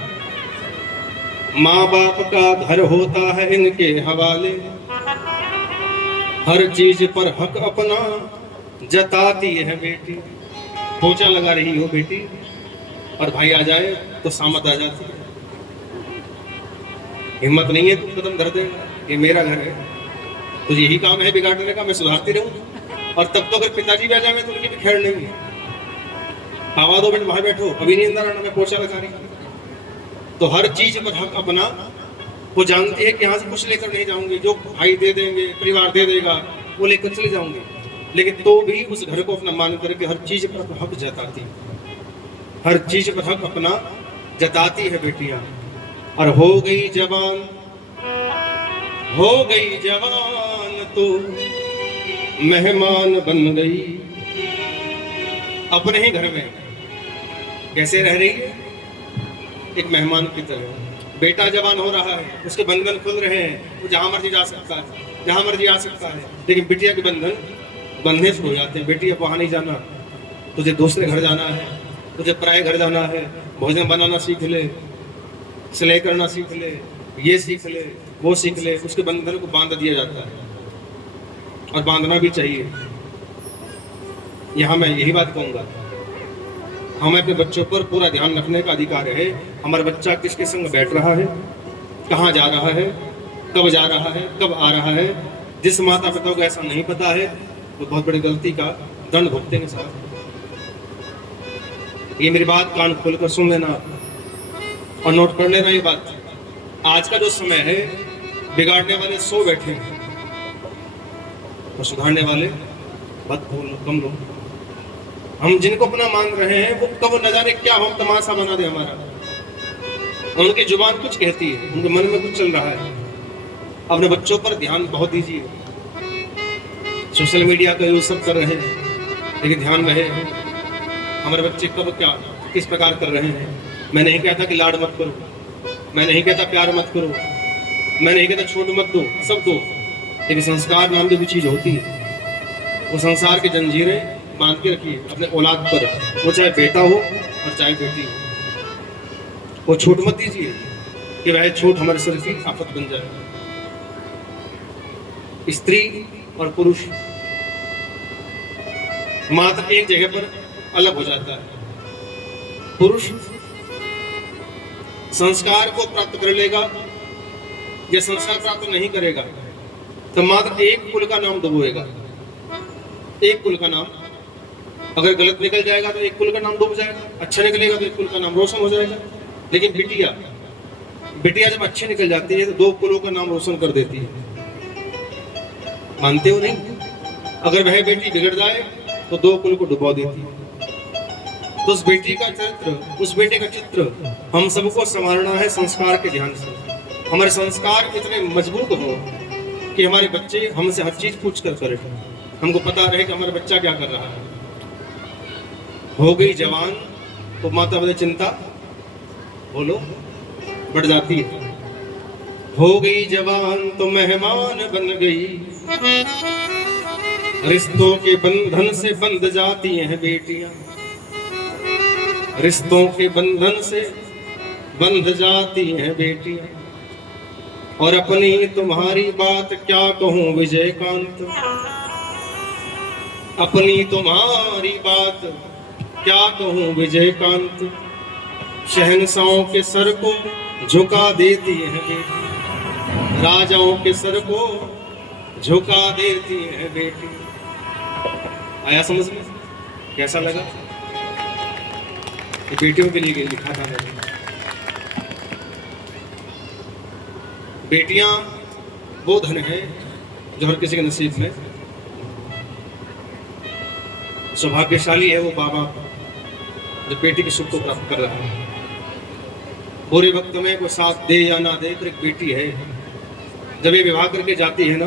माँ बाप का घर होता है इनके हवाले, हर चीज पर हक अपना जताती है बेटी। पोछा लगा रही हो बेटी और भाई आ जाए तो सामत आ जाती है। हिम्मत नहीं है तुम कदम धर देगा, ये मेरा घर है, तो यही काम है बिगाड़ने का, मैं सुधारती रहूं। और तब तो अगर पिताजी भी आ जाए तो उनकी भी खैर नहीं है। आवा 2 मिनट बाहर बैठो, अभी नहीं अंदर आना, मैं पोछा लगा रही। तो हर चीज पर हक अपना, वो जानती है कि यहाँ से कुछ लेकर नहीं जाऊंगी, जो भाई दे देंगे, परिवार दे देगा, वो लेकर चले जाऊंगी। लेकिन तो भी उस घर को अपना मान करके हर चीज पर हक जताती, हर चीज पर हक अपना जताती है बेटियां। और हो गई जवान तो मेहमान बन गई। अपने ही घर में कैसे रह रही है, एक मेहमान की तरह। बेटा जवान हो रहा है, उसके बंधन खुल रहे हैं, वो जहां मर्जी जा सकता है, जहां मर्जी आ सकता है। लेकिन बिटिया के बंधन बंधने शुरू हो जाते हैं। बेटी अब वहां नहीं जाना, तुझे दूसरे घर जाना है, तुझे पराये घर जाना है, भोजन बनाना सीख ले, सिलाई करना सीख ले, ये सीख ले, वो सीख ले। उसके बंधन को बांध दिया जाता है, और बांधना भी चाहिए। यहाँ मैं यही बात कहूंगा, हमें अपने बच्चों पर पूरा ध्यान रखने का अधिकार है। हमारा बच्चा किसके संग बैठ रहा है, कहाँ जा रहा है, कब जा रहा है, कब आ रहा है। जिस माता पिता को ऐसा नहीं पता है वो बहुत बड़ी गलती का दंड भुगतेंगे साहब। ये मेरी बात कान खोलकर सुन लेना और नोट कर लेना ये बात। आज का जो समय है, बिगाड़ने वाले 100 बैठे हैं और सुधारने वाले बहुत कम लोग। हम जिनको अपना मान रहे हैं वो कब न जाने क्या हम तमाशा बना दे हमारा। उनकी जुबान कुछ कहती है, उनके मन में कुछ चल रहा है। अपने बच्चों पर ध्यान बहुत दीजिए। सोशल मीडिया का यूज सब कर रहे हैं, लेकिन ध्यान रहे हमारे बच्चे कब क्या किस प्रकार कर रहे हैं। मैं नहीं कहता कि लाड मत करो, मैं नहीं कहता प्यार मत करो, मैं नहीं कहता छोड़ मत दो, सब दो। लेकिन संस्कार नाम की कोई चीज होती है, वो संसार की जंजीरें बांध के रखिए अपने औलाद पर, वो चाहे बेटा हो और चाहे बेटी हो। वो छूट मत दीजिए कि वह छूट हमारे सिर की आफत बन जाए। स्त्री और पुरुष मात्र एक जगह पर अलग हो जाता है। पुरुष संस्कार को प्राप्त कर लेगा या संस्कार प्राप्त नहीं करेगा तो मात्र एक कुल का नाम डुबोएगा। एक कुल का नाम अगर गलत निकल जाएगा तो एक कुल का नाम डूब जाएगा, अच्छा निकलेगा तो एक कुल का नाम रोशन हो जाएगा। लेकिन बिटिया जब अच्छी निकल जाती है तो 2 कुलों का नाम रोशन कर देती है। मानते हो नहीं? अगर वह बेटी बिगड़ जाए तो 2 कुल को डुबा देती है। तो उस बेटी का चरित्र, उस बेटे का चित्र हम सबको संवारना है संस्कार के ध्यान से। हमारे संस्कार इतने मजबूत हो कि हमारे बच्चे हमसे हर चीज पूछ कर करें, हमको पता रहे कि हमारा बच्चा क्या कर रहा है। हो गई जवान तो माता पिता चिंता बोलो बढ़ जाती है। हो गई जवान तो मेहमान बन गई, रिश्तों के बंधन से बंध जाती हैं बेटियां, रिश्तों के बंधन से बंध जाती हैं बेटियां। और अपनी तुम्हारी बात क्या कहूं विजयकांत, अपनी तुम्हारी बात क्या कहूं विजयकांत। शहंशाहों के सर को झुका देती है बेटी, राजाओं के सर को झुका देती है बेटी। आया समझ में? कैसा लगा? ये बेटियों के लिए लिखा था मैंने। बेटियां वो धन है जो हर किसी के नसीब में। सौभाग्यशाली है वो बाबा जो बेटी के सुख को प्राप्त कर रहा है। बुरे वक्त में कोई साथ दे या ना दे, पर एक बेटी है जब ये विवाह करके जाती है ना,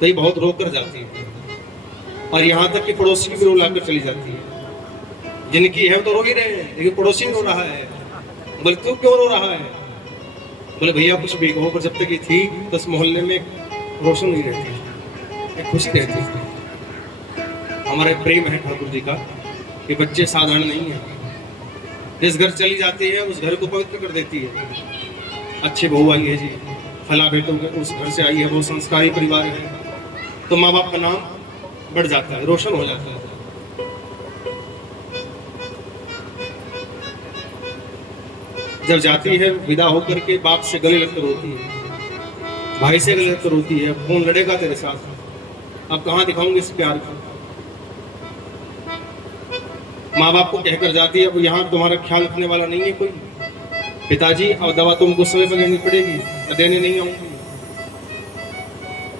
तो ये बहुत रोक कर जाती है। और यहाँ तक कि पड़ोसी भी रो लाकर चली जाती है। जिनकी है तो रो ही रहे हैं, लेकिन पड़ोसी रो रहा है। बोले तू क्यों रो रहा है? बोले भैया कुछ भी कहो, पर जब तक ये थी तो इस मोहल्ले में रोशन नहीं रहती, एक खुशी रहती थी। हमारा प्रेम है ठाकुर जी का, ये बच्चे साधारण नहीं है। जिस घर चली जाती है उस घर को पवित्र कर देती है। अच्छी बहू आई है जी, फला बेटों के उस घर से आई है, वो संस्कारी परिवार है, तो माँ बाप का नाम बढ़ जाता है, रोशन हो जाता है। जब जाती है विदा होकर के बाप से गले लगकर रोती है, भाई से गले लगकर रोती है, कौन लड़ेगा तेरे साथ, अब कहाँ दिखाऊंगी इस प्यार को। माँ बाप को कहकर जाती है अब यहाँ तुम्हारा ख्याल रखने वाला नहीं है कोई, पिताजी अब दवा तुमको समय पर लेनी पड़ेगी, देने नहीं आऊंगी।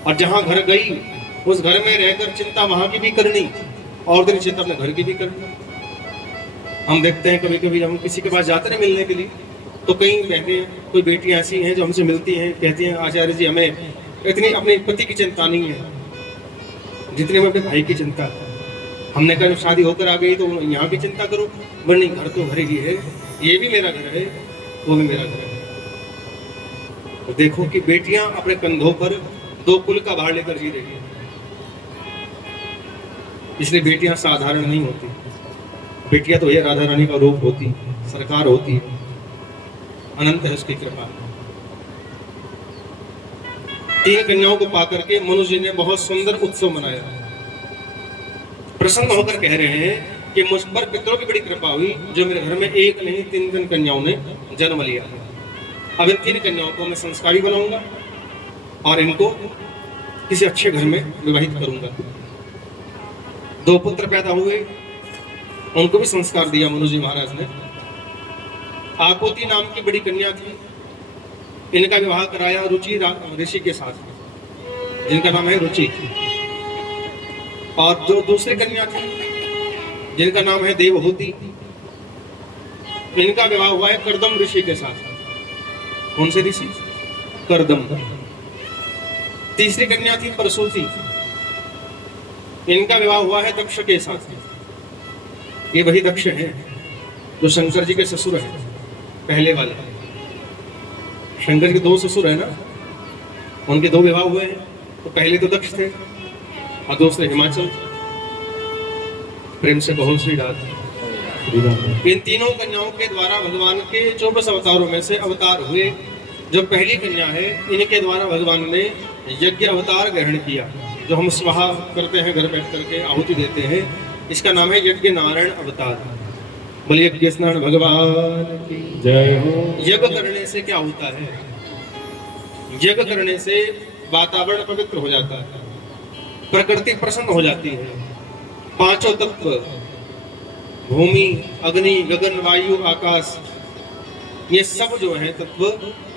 और जहां घर गई उस घर में रहकर चिंता वहां की भी करनी और दिन चिंता अपने घर की भी करनी। हम देखते हैं कभी कभी हम किसी के पास जाते हैं मिलने के लिए, तो कई कहते हैं, कोई बेटियां ऐसी हैं जो हमसे मिलती हैं, कहती हैं आचार्य जी हमें इतनी अपने पति की चिंता नहीं है जितनी हमें अपने भाई की चिंता है। हमने कहा शादी होकर आ गई तो यहाँ भी चिंता करो, वरना घर तो घर ही है, ये भी मेरा घर है वो भी मेरा घर है। तो देखो कि बेटियां अपने कंधों पर दो कुल का भार लेकर जी रही है। इसलिए बेटियां साधारण नहीं होती, बेटियां तो ये राधा रानी का रूप होती, सरकार होती है, अनंत है उसकी कृपा। 3 कन्याओं को पाकर के मनुष्य जी ने बहुत सुंदर उत्सव मनाया। प्रसन्न होकर कह रहे हैं कि मुझ पर पितरों की बड़ी कृपा हुई जो मेरे घर में एक नहीं 3 कन्याओं ने जन्म लिया। अब इन 3 कन्याओं को मैं संस्कारी बनाऊंगा और इनको किसी अच्छे घर में विवाहित करूंगा। 2 पुत्र पैदा हुए, उनको भी संस्कार दिया मनु जी महाराज ने। आकोती नाम की बड़ी कन्या थी, इनका विवाह कराया रुचि ऋषि के साथ, जिनका नाम है रुचि। और जो दूसरी कन्या थी जिनका नाम है देवहूति, इनका विवाह हुआ है कर्दम ऋषि के साथ। कौन से ऋषि? कर्दम। तीसरी कन्या थी परसूति, इनका विवाह हुआ है दक्ष के साथ। ये वही दक्ष हैं जो शंकर जी के ससुर हैं, पहले वाले। शंकर के 2 ससुर है ना, उनके 2 विवाह हुए हैं। तो पहले तो दक्ष थे और दूसरे हिमाचल। प्रेम से बहुत सी रात। इन तीनों कन्याओं के द्वारा भगवान के 24 अवतारों में से अवतार हुए। जो पहली कन्या है इनके द्वारा भगवान ने यज्ञ अवतार ग्रहण किया, जो हम स्वाहा करते हैं घर बैठ करके आहुति देते हैं, इसका नाम है यज्ञ नारायण अवतार। बोलिए यज्ञ नारायण भगवान की जय हो। यज्ञ करने से क्या होता है? यज्ञ करने से वातावरण पवित्र हो जाता है, प्रकृति प्रसन्न हो जाती है। 5 तत्व भूमि, अग्नि, गगन, वायु, आकाश, ये सब जो है तत्व,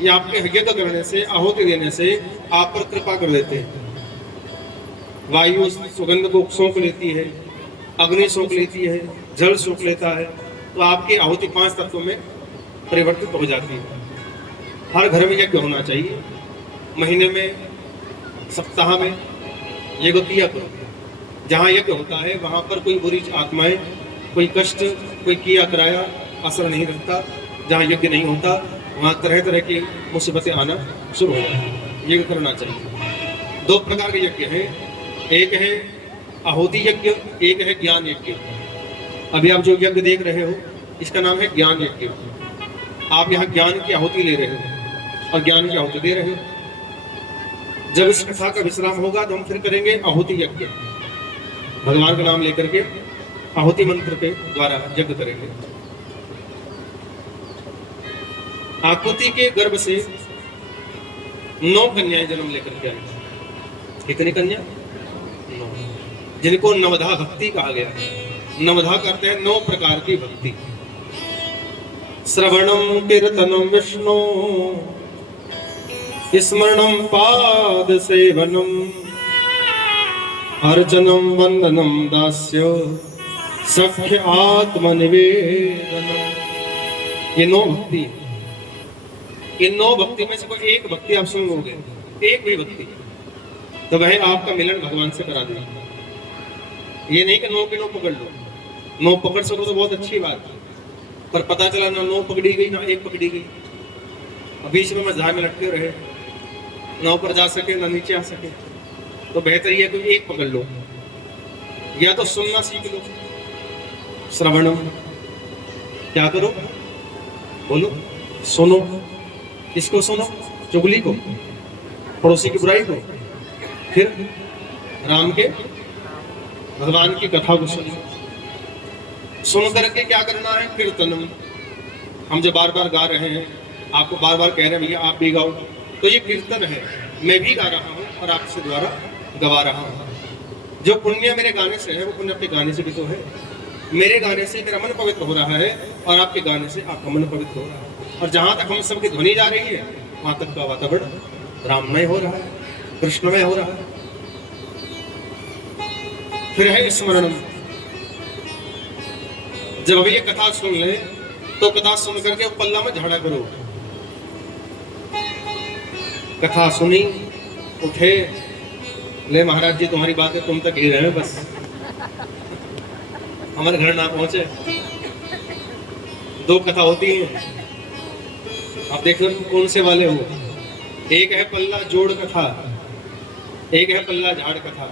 ये आपके यज्ञ करने से, आहुति देने से आप पर कृपा कर देते हैं। वायु सुगंध को सोख लेती है, अग्नि सोख लेती है, जल सोख लेता है, तो आपकी आहुति 5 तत्वों में परिवर्तित हो जाती है। हर घर में यज्ञ होना चाहिए, महीने में, सप्ताह में यज्ञ किया करो। जहाँ यज्ञ होता है वहाँ पर कोई बुरी आत्माएं, कोई कष्ट, कोई किया कराया असर नहीं रखता। जहाँ यज्ञ नहीं होता वहाँ तरह तरह की मुसीबतें आना शुरू हो जाती है। यज्ञ करना चाहिए। 2 प्रकार के यज्ञ हैं, एक है आहुति यज्ञ, एक है ज्ञान यज्ञ। अभी आप जो यज्ञ देख रहे हो इसका नाम है ज्ञान यज्ञ। आप यहाँ ज्ञान की आहुति ले रहे हो और ज्ञान की आहुति दे रहे हो। जब इस कथा का विश्राम होगा तो हम फिर करेंगे आहुति यज्ञ, भगवान का नाम लेकर के आहुति मंत्र के द्वारा यज्ञ करेंगे। आकुति के गर्भ से 9 कन्याएं जन्म लेकर के आई। कितनी कन्या? 9, जिनको नवधा भक्ति कहा गया। नवधा करते हैं 9 प्रकार की भक्ति। श्रवणम कीर्तनम विष्णु, स्मरणम पाद सेवनम, अर्चनम वंदनम दास्य, सख्य आत्मनिवेदनम। ये 9 भक्ति। इन 9 भक्ति में से कोई एक भक्ति आप सुनोगे, एक भी भक्ति, तो वह आपका मिलन भगवान से करा देगा। ये नहीं कि 9 के 9 पकड़ लो। 9 पकड़ सको तो बहुत अच्छी बात है, पर पता चला ना 9 पकड़ी गई ना 1 पकड़ी गई, बीच में मझधार में लटके रहे, 9 पर जा सके ना नीचे आ सके। तो बेहतर यह कोई 1 पकड़ लो, या तो सुनना सीख लो। श्रवणम, क्या करो? बोलो, सुनो। किसको सुनो? चुगली को, पड़ोसी की बुराई को। फिर राम के, भगवान की कथा को सुनो। सुन करके क्या करना है? कीर्तनम। हम जो बार बार गा रहे हैं, आपको बार बार कह रहे हैं भैया आप भी गाओ, तो ये कीर्तन है। मैं भी गा रहा हूँ और आपसे द्वारा गवा रहा हूँ। जो पुण्य मेरे गाने से है वो पुण्य आपके गाने से भी तो है। मेरे गाने से मेरा मन पवित्र हो रहा है और आपके गाने से आपका मन पवित्र हो रहा है। और जहां तक हम सबकी ध्वनि जा रही है वहां तक का वातावरण राममय हो रहा है, कृष्णमय हो रहा है। फिर है स्मरणम। जब अभी ये कथा सुन ले तो कथा सुन करके पल्ला में झाड़ा करो। कथा सुनी, उठे, ले महाराज जी तुम्हारी बात है, तुम तक ही रहे बस, हमारे घर ना पहुंचे। 2 कथा होती है, आप देख लो कौन से वाले हो। एक है पल्ला जोड़ कथा, एक है पल्ला झाड़ कथा।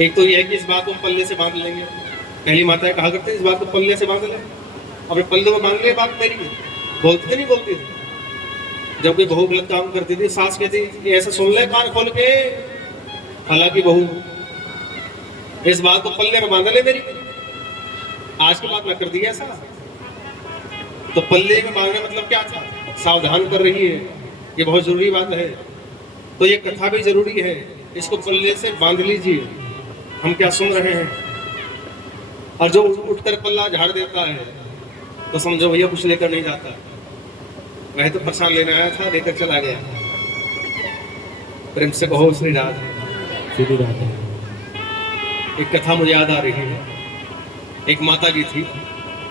एक तो यह है कि इस बात को हम पल्ले से बांध लेंगे। पहली माताएं कहा करते इस बात को पल्ले से बांध ले, अपने पल्ले में बांध ले, बात मेरी बोलती नहीं बोलती थी। जब कोई बहू गलत काम करती थी, सास कहती ऐसा सुन ले कान खोल के, हालांकि बहू इस बात को पल्ले में बांध ले मेरी। आज के बाद मैं कर दिया ऐसा, तो पल्ले में बांधने मतलब क्या था? सावधान कर रही है, ये बहुत जरूरी बात है। तो ये कथा भी जरूरी है, इसको पल्ले से बांध लीजिए। हम क्या सुन रहे हैं? और जो उठकर पल्ला झाड़ देता है तो समझो भैया कुछ लेकर नहीं जाता। वह तो प्रसाद लेने आया था, लेकर चला गया। प्रेम से कहो श्री राधे। एक कथा मुझे याद आ रही है। एक माता की थी,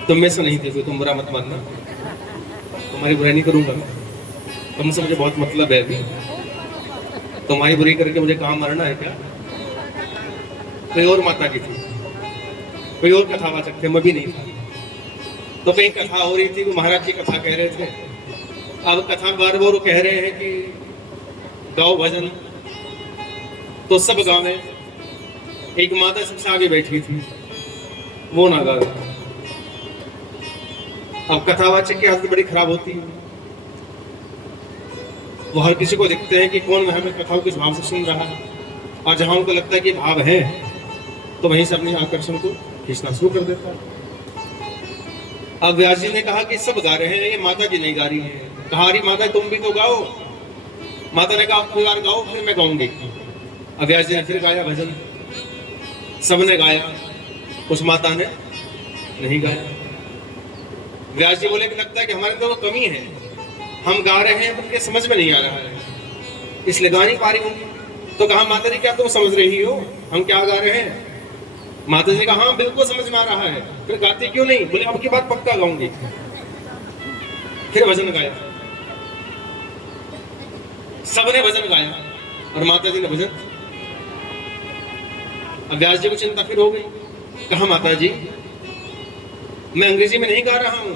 तुम में से नहीं थी, कोई तुम बुरा मत मानना, तुम्हारी बुराई नहीं करूंगा, तुमसे मुझे बहुत मतलब है। अभी तुम्हारी बुराई करके मुझे कहाँ मरना है क्या? कोई और माता की थी, कोई और कथावाचक थे, मैं भी नहीं था। तो कहीं कथा हो रही थी, वो महाराज जी कथा कह रहे थे। अब कथा बार बार वो कह रहे हैं कि गाओ भजन, तो सब गावे। एक माता सबसे आगे बैठी थी, वो ना गावे। अब कथावाचक की आदत बड़ी खराब होती है, वो हर किसी को देखते हैं कि कौन हमें कथाओं किस भाव से सुन रहा है, और जहां उनको लगता है कि भाव है तो वहीं से अपने आकर्षण को खींचना शुरू कर देता है। अब व्यास जी ने कहा कि सब गा रहे हैं, ये माता जी नहीं गा रही है। कहा अरे माता तुम भी तो गाओ। माता ने कहा आप बार गाओ, फिर मैं गाऊंगी। अब व्यास जी ने फिर गाया भजन, सबने गाया, उस माता ने नहीं गाया। व्यास जी बोले कि लगता है कि हमारे अंदर वो कमी है, हम गा रहे हैं उनके समझ में नहीं आ रहा है, इसलिए गा नहीं पा रही हूँ। तो कहा माता जी क्या तुम समझ रही हो हम क्या गा रहे हैं? माता जी कहा हाँ बिल्कुल समझ में आ रहा है, फिर गाती क्यों नहीं? बोले अब की बात पक्का गाऊंगी। फिर भजन गाया, सबने भजन गाया और माता जी ने भजन। अब व्यास जी को चिंता फिर हो गई। कहा माता जी मैं अंग्रेजी में नहीं गा रहा हूँ,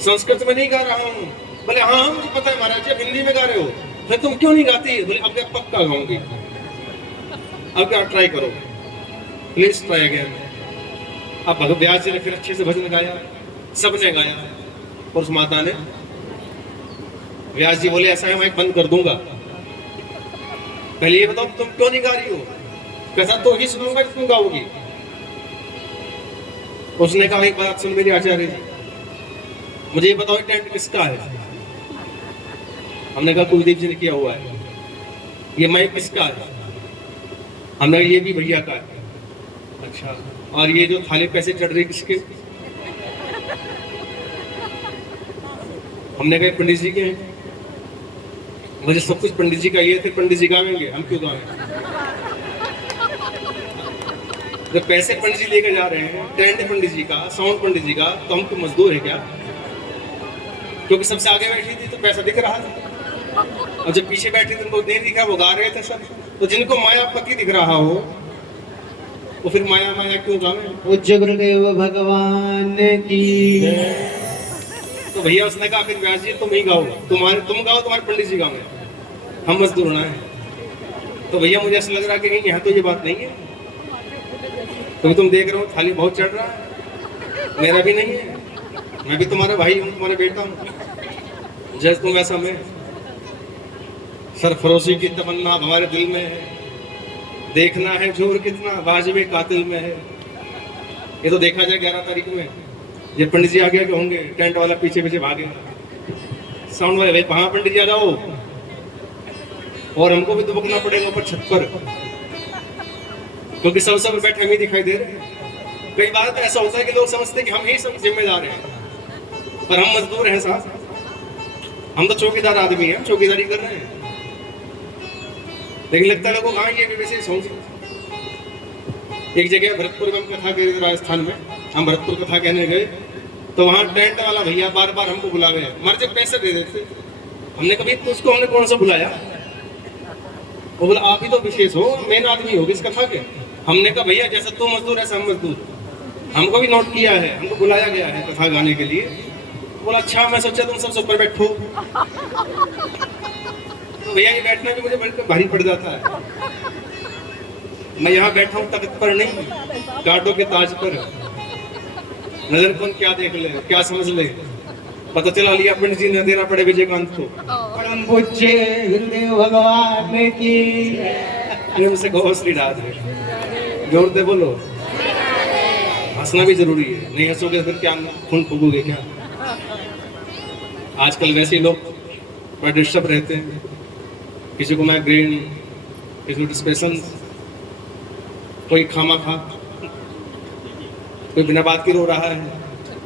संस्कृत में नहीं गा रहा हूँ। बोले हाँ मुझे पता है महाराज जी, अब हिंदी में गा रहे हो। फिर तुम क्यों नहीं गाती? बोले अब क्या पक्का गाऊंगी, अब क्या ट्राई करो, प्लीज ट्राई अगेन। अब व्यास जी ने फिर अच्छे से भजन गाया, सबने गाया, और उस माता ने, व्यास जी बोले ऐसा है मैं बंद कर दूंगा, पहले ये बताओ तुम क्यों नहीं गा रही हो? कैसा तो ही सुनूंगा तुम गाओगी। उसने कहा एक बात सुन मेरे आचार्य जी, मुझे ये बताओ टेंट किसका है? हमने कहा कुलदीप जी ने किया हुआ है। ये माइक किसका है? हमने कहा ये भी भैया का है। अच्छा, और ये जो थाली पैसे चढ़ रही किसके? हमने कहा पंडित जी के हैं। मुझे सब कुछ पंडित जी का ये, फिर पंडित जी गावेंगे, हम क्यों गाएंगे? जब पैसे पंडित जी लेकर जा रहे हैं, टेंट पंडित जी का, साउंड पंडित जी का, तो हम तो मजदूर है क्या? क्योंकि सबसे आगे बैठी थी तो पैसा दिख रहा था, और जब पीछे बैठी थी उनको नहीं दिखा, वो गा रहे थे सब। तो जिनको माया पति दिख रहा हो वो फिर माया माया क्यों गावे? पूज्य गुरुदेव भगवान की। तो भैया उसने कहा फिर व्यास जी तुम ही गाओ, तुम गाओ, तुम्हारे पंडित जी गाओ, हम मजदूर ना है। तो भैया मुझे ऐसा लग रहा कि नहीं, यहाँ तो ये बात नहीं है, क्योंकि तुम देख रहे हो थाली बहुत चढ़ रहा है, मेरा भी नहीं है, मैं भी तुम्हारा भाई हूँ, तुम्हारा बेटा हूँ, जैसे तुम वैसा मैं। सरफरोशी की तमन्ना हमारे दिल में है, देखना है जोर कितना वाजिबे कातिल में है। ये तो देखा जाए 11 तारीख में, ये पंडित जी आगे होंगे, टेंट वाला पीछे पीछे भागे, साउंड वाले भाई कहाँ पंडित जी आ जाओ, और हमको भी दुबकना पड़ेगा ऊपर छत पर, क्योंकि सब बैठे हम ही दिखाई दे रहे हैं। कई बार तो ऐसा होता है कि लोग समझते हैं कि हम ही सब जिम्मेदार हैं, पर हम मजदूर हैं साहब, हम तो चौकीदार आदमी हैं, चौकीदारी कर रहे हैं। लेकिन लगता है लोगों हाँ ये भी वैसे सोच। एक जगह भरतपुर में हम कथा कर राजस्थान में, हम भरतपुर कथा कहने गए, तो वहाँ टेंट वाला भैया बार बार हमको बुला गया, मर्ज पैसे दे देते। हमने कभी तो उसको हमने कौन सा बुलाया? वो बोला आप ही तो विशेष हो, मेन आदमी हो इस कथा के। हमने कहा भैया जैसा तू मजदूर ऐसा हम मजदूर, हमको भी नोट किया है, हमको बुलाया गया है कथा गाने के लिए। बोला अच्छा, मैं सोचा तुम सबसे ऊपर बैठो। तो भैया ये बैठना भी मुझे बड़ी भारी पड़ जाता है। मैं यहाँ बैठा हूँ तख्त पर नहीं, गार्डों के ताज पर। नजर कौन क्या देख ले, क्या समझ ले, पता चला लिया पंडित जी ने देना पड़े विजयकांत को। परम पूज्य गुरुदेव भगवान की। प्रेम से कहो श्री राधे, जोर दे बोलो। हंसना भी जरूरी है, नहीं हंसोगे फिर क्या खून फूकोगे क्या? आजकल वैसे लोग बड़ा डिस्टर्ब रहते हैं, किसी को माइग्रेन, किसी को डिस्पेशन, कोई खामा खा, कोई बिना बात के रो रहा है।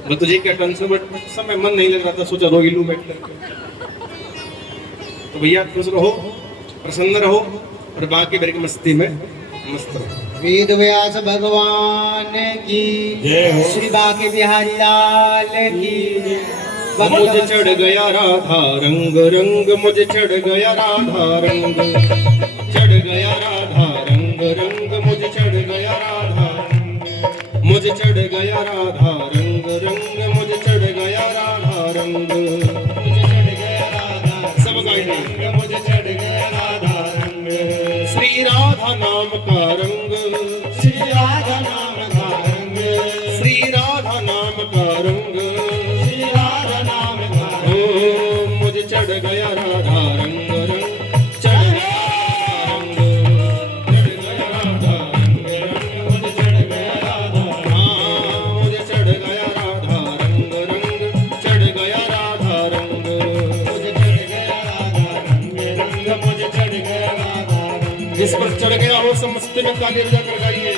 मैं तुझे क्या टेंशन, बट समय मन नहीं लग रहा था, सोचा रो ही लूं बैठ करके। तो भैया खुश रहो, प्रसन्न रहो, और बाकी भर की मस्ती में मस्त रहो। वेद व्यास भगवान की जय हो। श्री बाके बिहारी लाल की। मुझे चढ़ गया राधा रंग रंग, मुझे चढ़ गया राधा रंग, चढ़ गया राधा रंग रंग, मुझे चढ़ गया राधा रंग, मुझे चढ़ गया राधा रंग रंग, मुझे चढ़ गया राधा रंग, मुझे चढ़ गया राधा सब गाइए, मुझे चढ़ गया राधा रंग, श्री राधा नाम का रंग, श्री राधा नाम का रंग, श्री राधा नाम का रंग, मुझे चढ़ गया राधा रंग रंग, चढ़ गया रंग, चढ़ गया राधा रंग रंग, मुझे चढ़ गया राधा, हाँ मुझे चढ़ गया राधा रंग रंग, चढ़ गया राधा रंग, मुझे चढ़ गया राधा रंग रंग, मुझे चढ़ गया राधा रंग। जिस पर चढ़ गया हो समस्ते में ताली बजाकर गाइए।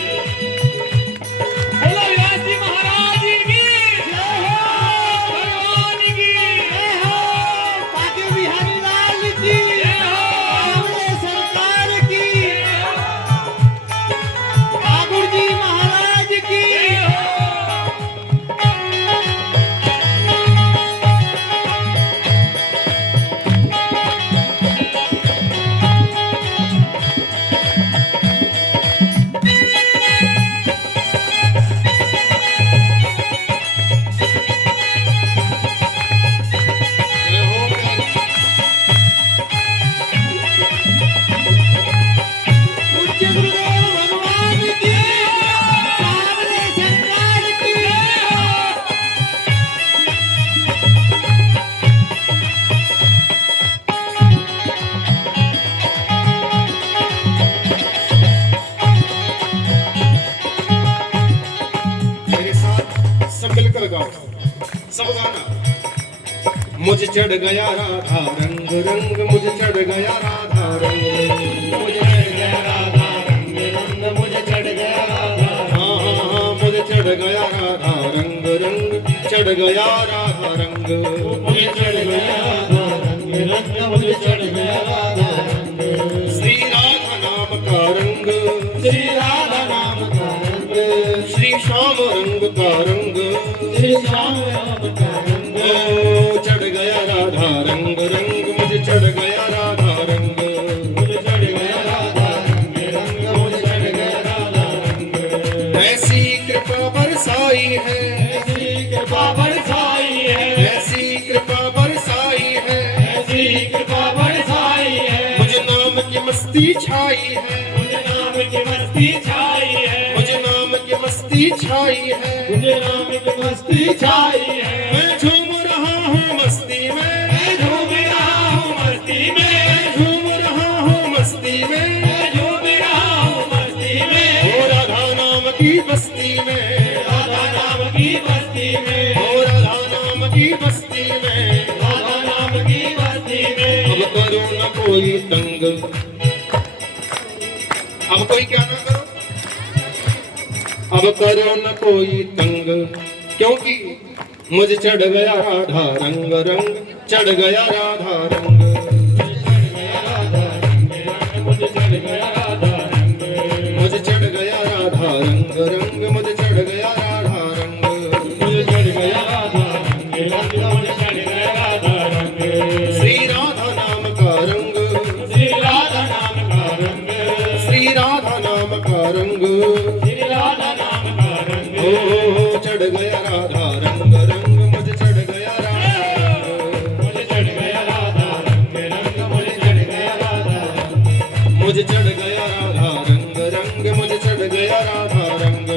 मुझे चढ़ गया राधा रंग रंग, मुझे चढ़ गया राधा रंग, मुझे चढ़ गया राधा रंग रंग, मुझे चढ़ गया राधा हाँ हाँ हाँ मुझे चढ़ गया राधा रंग रंग, चढ़ गया राधा रंग, मुझे चढ़ गया राधा रंग रंग, मुझे चढ़ गया राधा रंग। श्री राधा नाम का रंग, श्री राधा नाम का रंग, श्री श्याम रंग का रंग, श्री श्याम राम का रंग। ओ चढ़ गया राधा रंग रंग, मुझे चढ़ गया राधा रंग, मुझे चढ़ गया राधा रंग रंग, मुझे चढ़ गया राधा रंग। ऐसी कृपा बरसाई है, ऐसी कृपा बरसाई है, ऐसी कृपा बरसाई है, ऐसी कृपा बरसाई है। मुझे नाम की मस्ती छाई है, मुझे नाम की मस्ती छाई है, मुझे नाम की मस्ती छाई है, मुझे नाम की मस्ती छाई है। मैं झूम रहा हूँ मस्ती में, मैं झूम रहा हूँ मस्ती में, मैं झूम रहा हूँ मस्ती में, मैं झूम रहा हूँ मस्ती में। ओ राधा नाम की बस्ती में, राधा नाम की बस्ती में, ओ राधा नाम की बस्ती में, राधा नाम की बस्ती में। अब करो न कोई तंग, अब कोई क्या ना करो, अब करो न कोई तंग, क्योंकि मुझे चढ़ गया राधा रंग रंग, चढ़ गया राधा रंग, मुझे चढ़ गया राधा रंग, मुझे चढ़ गया राधा रंग रंग, मुझे चढ़ गया राधा रंग, मुझे चढ़ गया राधा रंग रंग, मुझे चढ़ गया राधा रंग। श्री राधा नाम का रंग, श्री राधा नाम का रंग, श्री राधा नाम का रंग, श्री राधा नाम का रंग। ओ चढ़ गया राधा रंग रंग, मुझे चढ़ गया राधा रंग, मुझे चढ़ गया राधा रंग रंग, मुझे चढ़ गया राधा रंग। मुझे चढ़ गया राधा रंग रंग, मुझे चढ़ गया राधा रंग,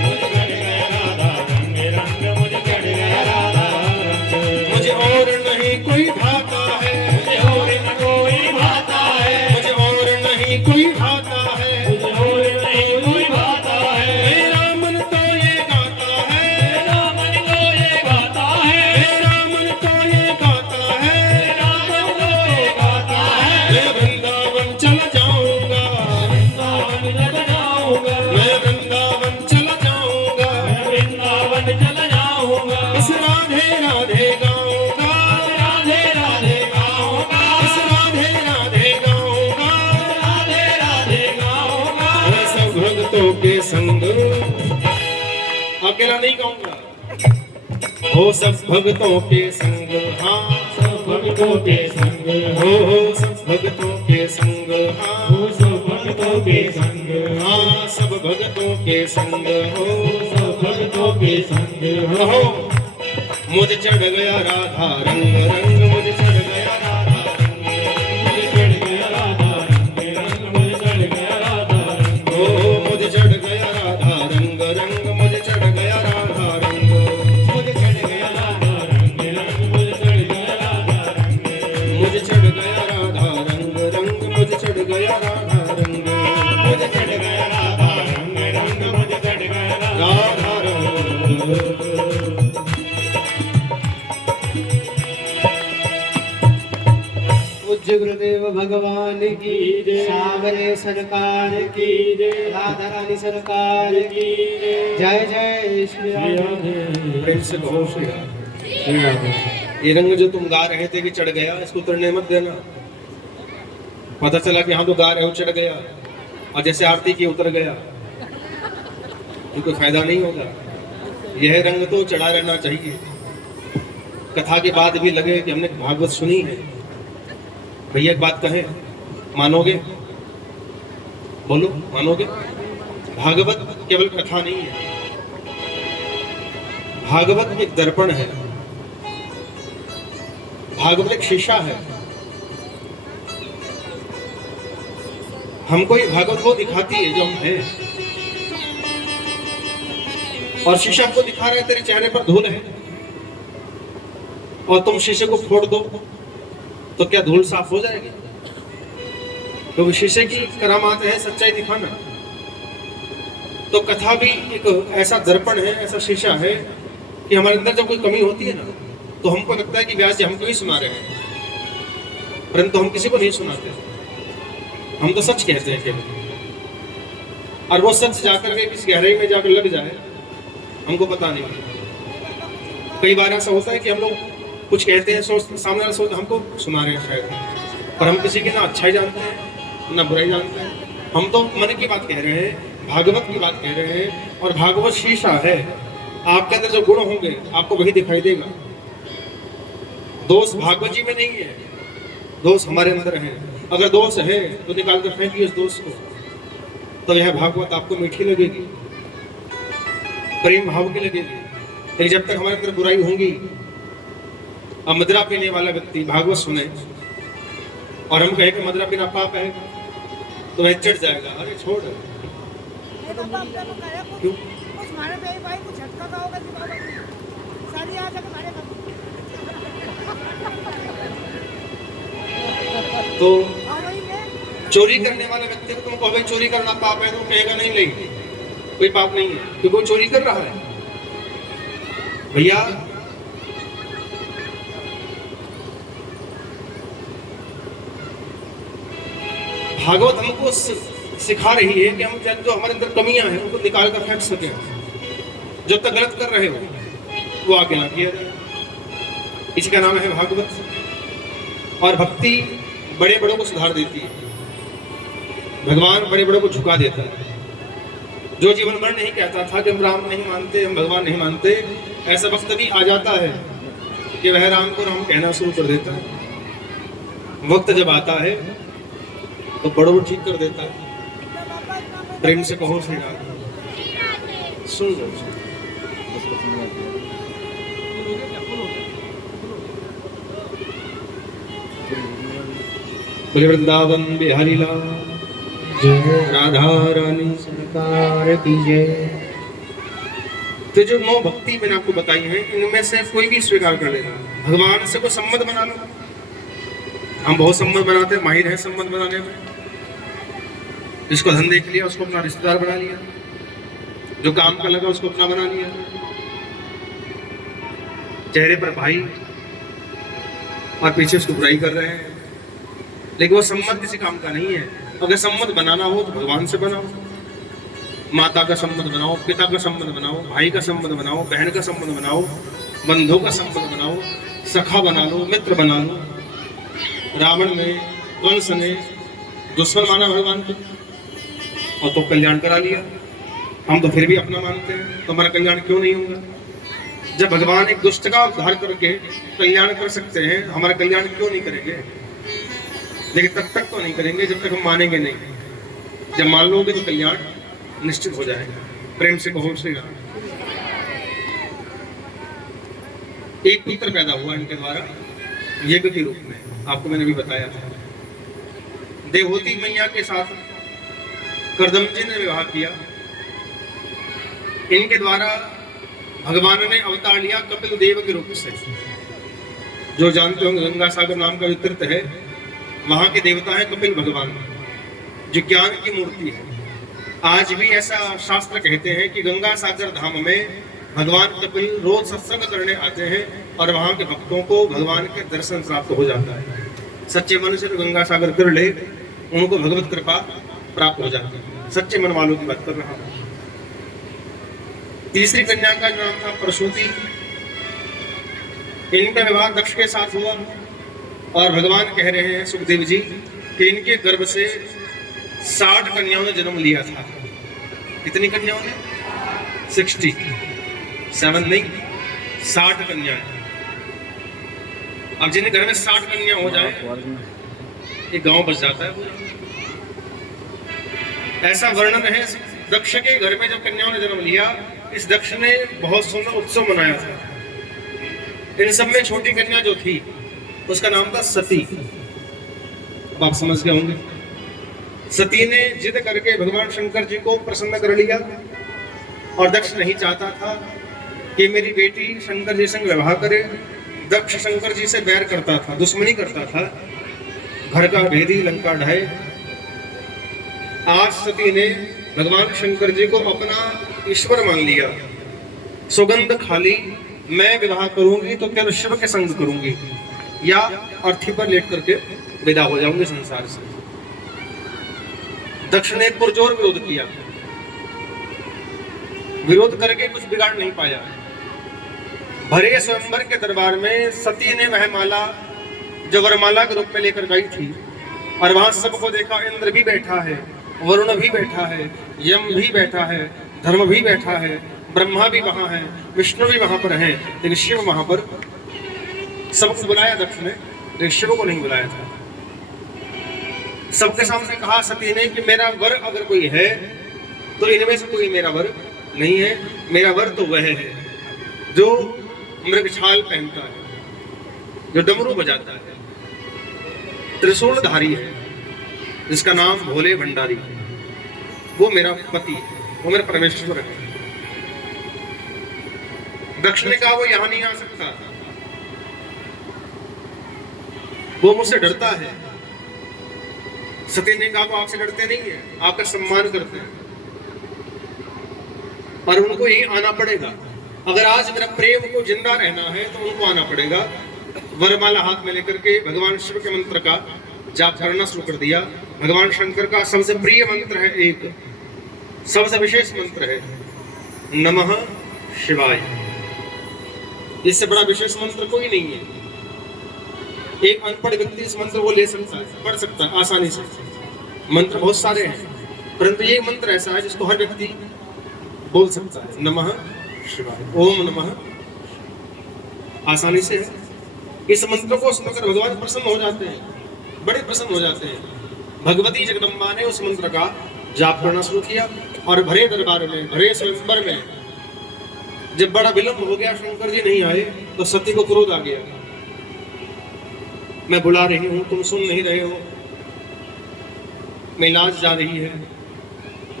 मुझे चढ़ गया राधा रंग रंग, मुझे चढ़ गया राधा रंग। मुझे और नहीं कोई भाता है, मुझे और न कोई भाता है, मुझे और नहीं कोई भाता है, मुझे और नहीं कोई भाता है। मेरा मन तो ये गाता है, मेरा मन को ये गाता है, मेरा मन तो ये गाता है, मेरा मन को ये गाता है। मैं वृंदावन चला जाऊंगा, वृंदावन चला जाऊंगा, मैं वृंदावन चला जाऊंगा, मैं वृंदावन चला जाऊंगा। इस राधे राधे गाऊंगा, राधे राधे गाऊंगा, इस राधे राधे गाऊंगा, राधे राधे गाऊंगा। मैं सब भक्तों के संग, अकेला नहीं गाऊंगा, हो सब भक्तों के संग, हाँ सब भक्तों के संग, हो सब भक्तों के संग, हाँ हो सब भक्तों के संग, हाँ सब भक्तों के संग हो, सब भक्तों के संग हो। हो मुझे चढ़ गया राधा रंग रंग, मुझे चढ़ गया राधा रंग, मुझे चढ़ गया राधा रंग रंग, मुझे चढ़ गया राधा रंग। हो मुझे चढ़ गया राधा रंग रंग, मुझे चढ़ गया राधा रंग, मुझे चढ़ गया राधा रंग रंग, मुझे चढ़ गया राधा रंग। मुझे चढ़ गया राधा रंग रंग, मुझे चढ़ गया राधा रंग, मुझे चढ़ गया राधा रंग रंग, मुझे चढ़ गया राधा रंग। पूज्य गुरुदेव भगवान की जय, सावरे सरकार की जय, राधा रानी सरकार की जय। जय श्री राधे। प्रेम से कहो श्री राधे। श्री राधे। ये रंग जो तुम गा रहे थे कि चढ़ गया, इसको उतरने मत देना। पता चला कि हाँ तो गा रहे हो चढ़ गया, और जैसे आरती की उतर गया, तो कोई फायदा नहीं होगा। यह रंग तो चढ़ा रहना चाहिए। कथा के बाद भी लगे कि हमने भागवत सुनी है। भैया एक बात कहें, मानोगे? बोलो, मानोगे? भागवत केवल कथा नहीं है, भागवत एक दर्पण है, भागवत एक शीशा है। हमको ये भागवत वो दिखाती है जो हम हैं, और शीशा को दिखा रहा है तेरे चेहरे पर धूल है, और तुम शीशे को फोड़ दो तो क्या धूल साफ हो जाएगी? क्योंकि शीशे की करामात है सच्चाई दिखाना। तो कथा भी एक ऐसा दर्पण है, ऐसा शीशा है कि हमारे अंदर जब कोई कमी होती है ना, तो हमको लगता है कि व्यास जी हमको ही सुना रहे हैं, परंतु हम किसी को नहीं सुनाते, हम तो सच कहते हैं केवल। और वो सच जाकर के किस गहराई में जाकर लग जाए हमको पता नहीं। कई बार ऐसा होता है कि हम लोग कुछ कहते हैं, सोच सामने वाला सोच हमको सुना रहे हैं शायद, पर हम किसी की ना अच्छाई जानते हैं ना बुराई जानते हैं। हम तो मन की बात कह रहे हैं, भागवत की बात कह रहे हैं, और भागवत शीशा है। आपके अंदर जो गुण होंगे आपको वही दिखाई देगा। दोष भागवत जी में नहीं है, दोष हमारे अंदर है। अगर दोष है तो निकाल कर फेंकिए उस दोष को, तो यह भागवत आपको मीठी लगेगी, प्रेम भाव की लगेगी। लेकिन जब तक हमारे अंदर बुराई होंगी, अब मदिरा पीने वाला व्यक्ति भागवत सुने और हम कहें कि मदिरा पीना पाप है, तो वह चिढ़ जाएगा, अरे छोड़। क्यों? तो चोरी करने वाले व्यक्ति को तुम कहो भाई चोरी करना पाप है, तो कहेगा नहीं, नहीं कोई पाप नहीं है, क्योंकि वो चोरी कर रहा है। भैया भागवत हमको सिखा रही है कि हम जो हमारे अंदर कमियां हैं उनको निकाल कर फेंक सके। जब तक गलत कर रहे हो वो आगे ना किया जाए, इसका नाम है भागवत। और भक्ति बड़े बड़ों को सुधार देती है, भगवान बड़े बड़ों को झुका देता है। जो जीवन भर नहीं कहता था कि हम राम नहीं मानते, हम भगवान नहीं मानते, ऐसा वक्त भी आ जाता है कि वह राम को राम कहना शुरू कर देता है। वक्त जब आता है तो बड़ों को ठीक कर देता है। प्रेम से कहो श्री राम, सुन लो। बोले वृंदावन बिहारी लाल राधा रानी सरकार की जय। तो जो 9 भक्ति मैंने आपको बताई है, इनमें से कोई भी स्वीकार कर लेना। भगवान से कोई संबंध बना लो। हम बहुत संबंध बनाते हैं, माहिर है संबंध बनाने में। जिसको धन देख लिया उसको अपना रिश्तेदार बना लिया, जो काम का लगा उसको अपना बना लिया। चेहरे पर भाई और पीछे उसको बुराई कर रहे हैं, लेकिन वो संबंध किसी काम का नहीं है। अगर संबंध बनाना हो तो भगवान से बनाओ, माता का संबंध बनाओ, पिता का संबंध बनाओ, भाई का संबंध बनाओ, बहन का संबंध बनाओ, बंधु का संबंध बनाओ, सखा बना लो, मित्र बना लो। रावण ने, कंस ने दुश्मन माना भगवान को और तो कल्याण करा लिया। हम तो फिर भी अपना मानते हैं, तो हमारा कल्याण क्यों नहीं होगा? जब भगवान एक दुष्ट का उद्धार करके कल्याण कर सकते हैं, हमारा कल्याण क्यों नहीं करेंगे? लेकिन तब तक तो नहीं करेंगे जब तक हम मानेंगे नहीं। जब मान लोगे तो कल्याण निश्चित हो जाएगा। प्रेम से कहो श्री राम। एक पुत्र पैदा हुआ इनके द्वारा यज्ञ के रूप में, आपको मैंने भी बताया था। देवहूति मैया के साथ करदम जी ने विवाह किया। इनके द्वारा भगवान ने अवतार लिया कपिल देव के रूप से। जो जानते होंगे गंगा सागर नाम का तीर्थ है, वहां के देवता है कपिल भगवान, जो ज्ञान की मूर्ति है। आज भी ऐसा शास्त्र कहते हैं कि गंगा सागर धाम में भगवान कपिल रोज सत्संग करने आते हैं और वहां के भक्तों को भगवान के दर्शन प्राप्त हो जाता है। सच्चे मन से गंगा सागर कर ले, उनको भगवत कृपा प्राप्त हो जाती है। सच्चे मन वालों की बात कर रहा हूं। तीसरी कन्या का नाम था प्रसूति। इनका विवाह दक्ष के साथ हुआ और भगवान कह रहे हैं सुखदेव जी कि इनके गर्भ से 60 कन्याओं ने जन्म लिया था। कितनी कन्याओं ने? 67 नहीं, 60 कन्याएं। अब जिनके घर में 60 कन्या हो जाए, एक गांव बच जाता है पूरा। ऐसा वर्णन है दक्ष के घर में जब कन्याओं ने जन्म लिया, इस दक्ष ने बहुत सुंदर उत्सव मनाया था। इन सब में छोटी कन्या जो थी उसका नाम था सती। अब आप समझ गए होंगे। सती ने जिद करके भगवान शंकर जी को प्रसन्न कर लिया और दक्ष नहीं चाहता था कि मेरी बेटी शंकर जी संग विवाह करे। दक्ष शंकर जी से बैर करता था, दुश्मनी करता था, घर का भेदी लंका ढाए। आज सती ने भगवान शंकर जी को अपना ईश्वर मान लिया, सुगंध खाली, मैं विवाह करूंगी तो केवल शिव के संग करूंगी, या अर्थी पर लेट करके विदा हो जाऊंगी संसार से। दक्ष ने पुरजोर विरोध किया, विरोध करके कुछ बिगाड़ नहीं पाया। भरे स्वयंवर के दरबार में सती ने वह माला जो वरमाला के रूप में लेकर गई थी, और वहां सबको देखा, इंद्र भी बैठा है, वरुण भी बैठा है, यम भी बैठा है, धर्म भी बैठा है, ब्रह्मा भी वहां है, विष्णु भी वहां पर है, लेकिन शिव वहां पर। सबको बुलाया दक्ष ने, लेकिन शिव को नहीं बुलाया था। सबके सामने कहा सती ने कि मेरा वर अगर कोई है तो इनमें से कोई मेरा वर नहीं है। मेरा वर तो वह है जो मृगछाल पहनता है, जो डमरू बजाता है, त्रिशूलधारी है, जिसका नाम भोले भंडारी है। वो मेरा पति है, वो मेरा परमेश्वर है। दक्ष ने कहा वो यहां नहीं आ सकता, वो मुझसे डरता है। सती ने कहा वो आपसे डरते नहीं है, आपका सम्मान करते हैं, और उनको यही आना पड़ेगा। अगर आज मेरा प्रेम को जिंदा रहना है तो उनको आना पड़ेगा। वरमाला हाथ में लेकर के भगवान शिव के मंत्र का जाप करना शुरू कर दिया। भगवान शंकर का सबसे प्रिय मंत्र है, एक सबसे विशेष मंत्र है, नमः शिवाय। इससे बड़ा विशेष मंत्र कोई नहीं है। एक अनपढ़ व्यक्ति इस मंत्र को ले सकता है, पढ़ सकता है आसानी से। मंत्र बहुत सारे हैं, परंतु ये मंत्र ऐसा है जिसको हर व्यक्ति बोल सकता है, नमः शिवाय, ओम नमः, आसानी से है। इस मंत्र को सुनकर भगवान प्रसन्न हो जाते हैं, बड़े प्रसन्न हो जाते हैं। भगवती जगदम्बा ने उस मंत्र का जाप करना शुरू किया, और भरे दरबार में, भरे स्वयंवर में जब बड़ा विलंब हो गया, शंकर जी नहीं आए, तो सती को क्रोध आ गया। मैं बुला रही हूं, तुम सुन नहीं रहे हो, मेरी लाज जा रही है।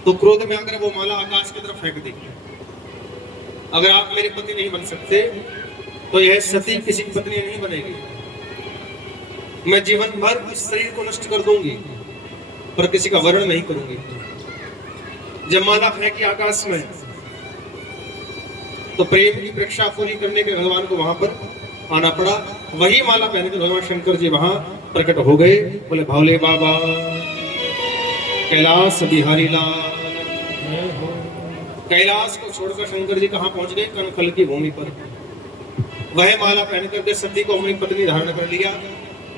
तो क्रोध में आकर वो माला आकाश की तरफ फेंक दी। अगर आप मेरे पति नहीं बन सकते तो यह सती किसी की पत्नी नहीं बनेगी। मैं जीवन भर इस शरीर को नष्ट कर दूंगी, पर किसी का वर्ण नहीं करूंगी। जब माला फेंकी आकाश में, तो प्रेम की परीक्षा पूरी करने के भगवान को वहां पर आना पड़ा। वही माला पहनकर भगवान शंकर जी वहां प्रकट हो गए। बोले भोले बाबा, कैलाश बिहारी लाल। कैलाश को छोड़कर शंकर जी कहां पहुंच गए? कनखल की भूमि पर। वह माला पहन करके सती को अपनी पत्नी धारण कर लिया।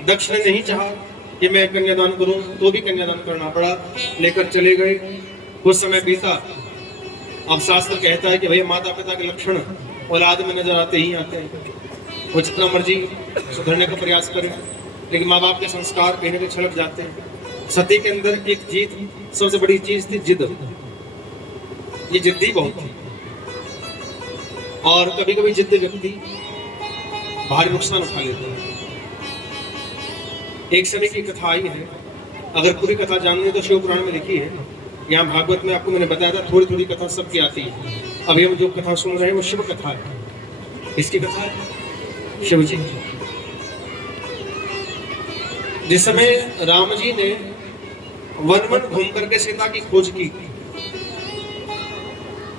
दक्ष ने नहीं चाहा कि मैं कन्यादान करूं, तो भी कन्यादान करना पड़ा, लेकर चले गए। कुछ समय बीता। अब शास्त्र कहता है कि भैया माता पिता के लक्षण औलाद में नजर आते ही आते हैं। वो जितना मर्जी सुधरने का प्रयास करें, लेकिन माँ बाप के संस्कार कहीं ना कहीं छलक जाते हैं। सती के अंदर एक जीत, सबसे बड़ी चीज थी जिद। ये जिद्दी बहुत थी, और कभी कभी जिद्दी व्यक्ति भारी नुकसान उठा लेते हैं। एक समय की कथा आई है, अगर पूरी कथा जाननी है तो शिव पुराण में लिखी है। यहाँ भागवत में आपको मैंने बताया था, थोड़ी थोड़ी कथा सबकी आती है। अभी हम जो कथा सुन रहे हैं वो शिव कथा है। किसकी कथा है? शिव जी। जिस समय राम जी ने वन वन घूम करके सीता की खोज की,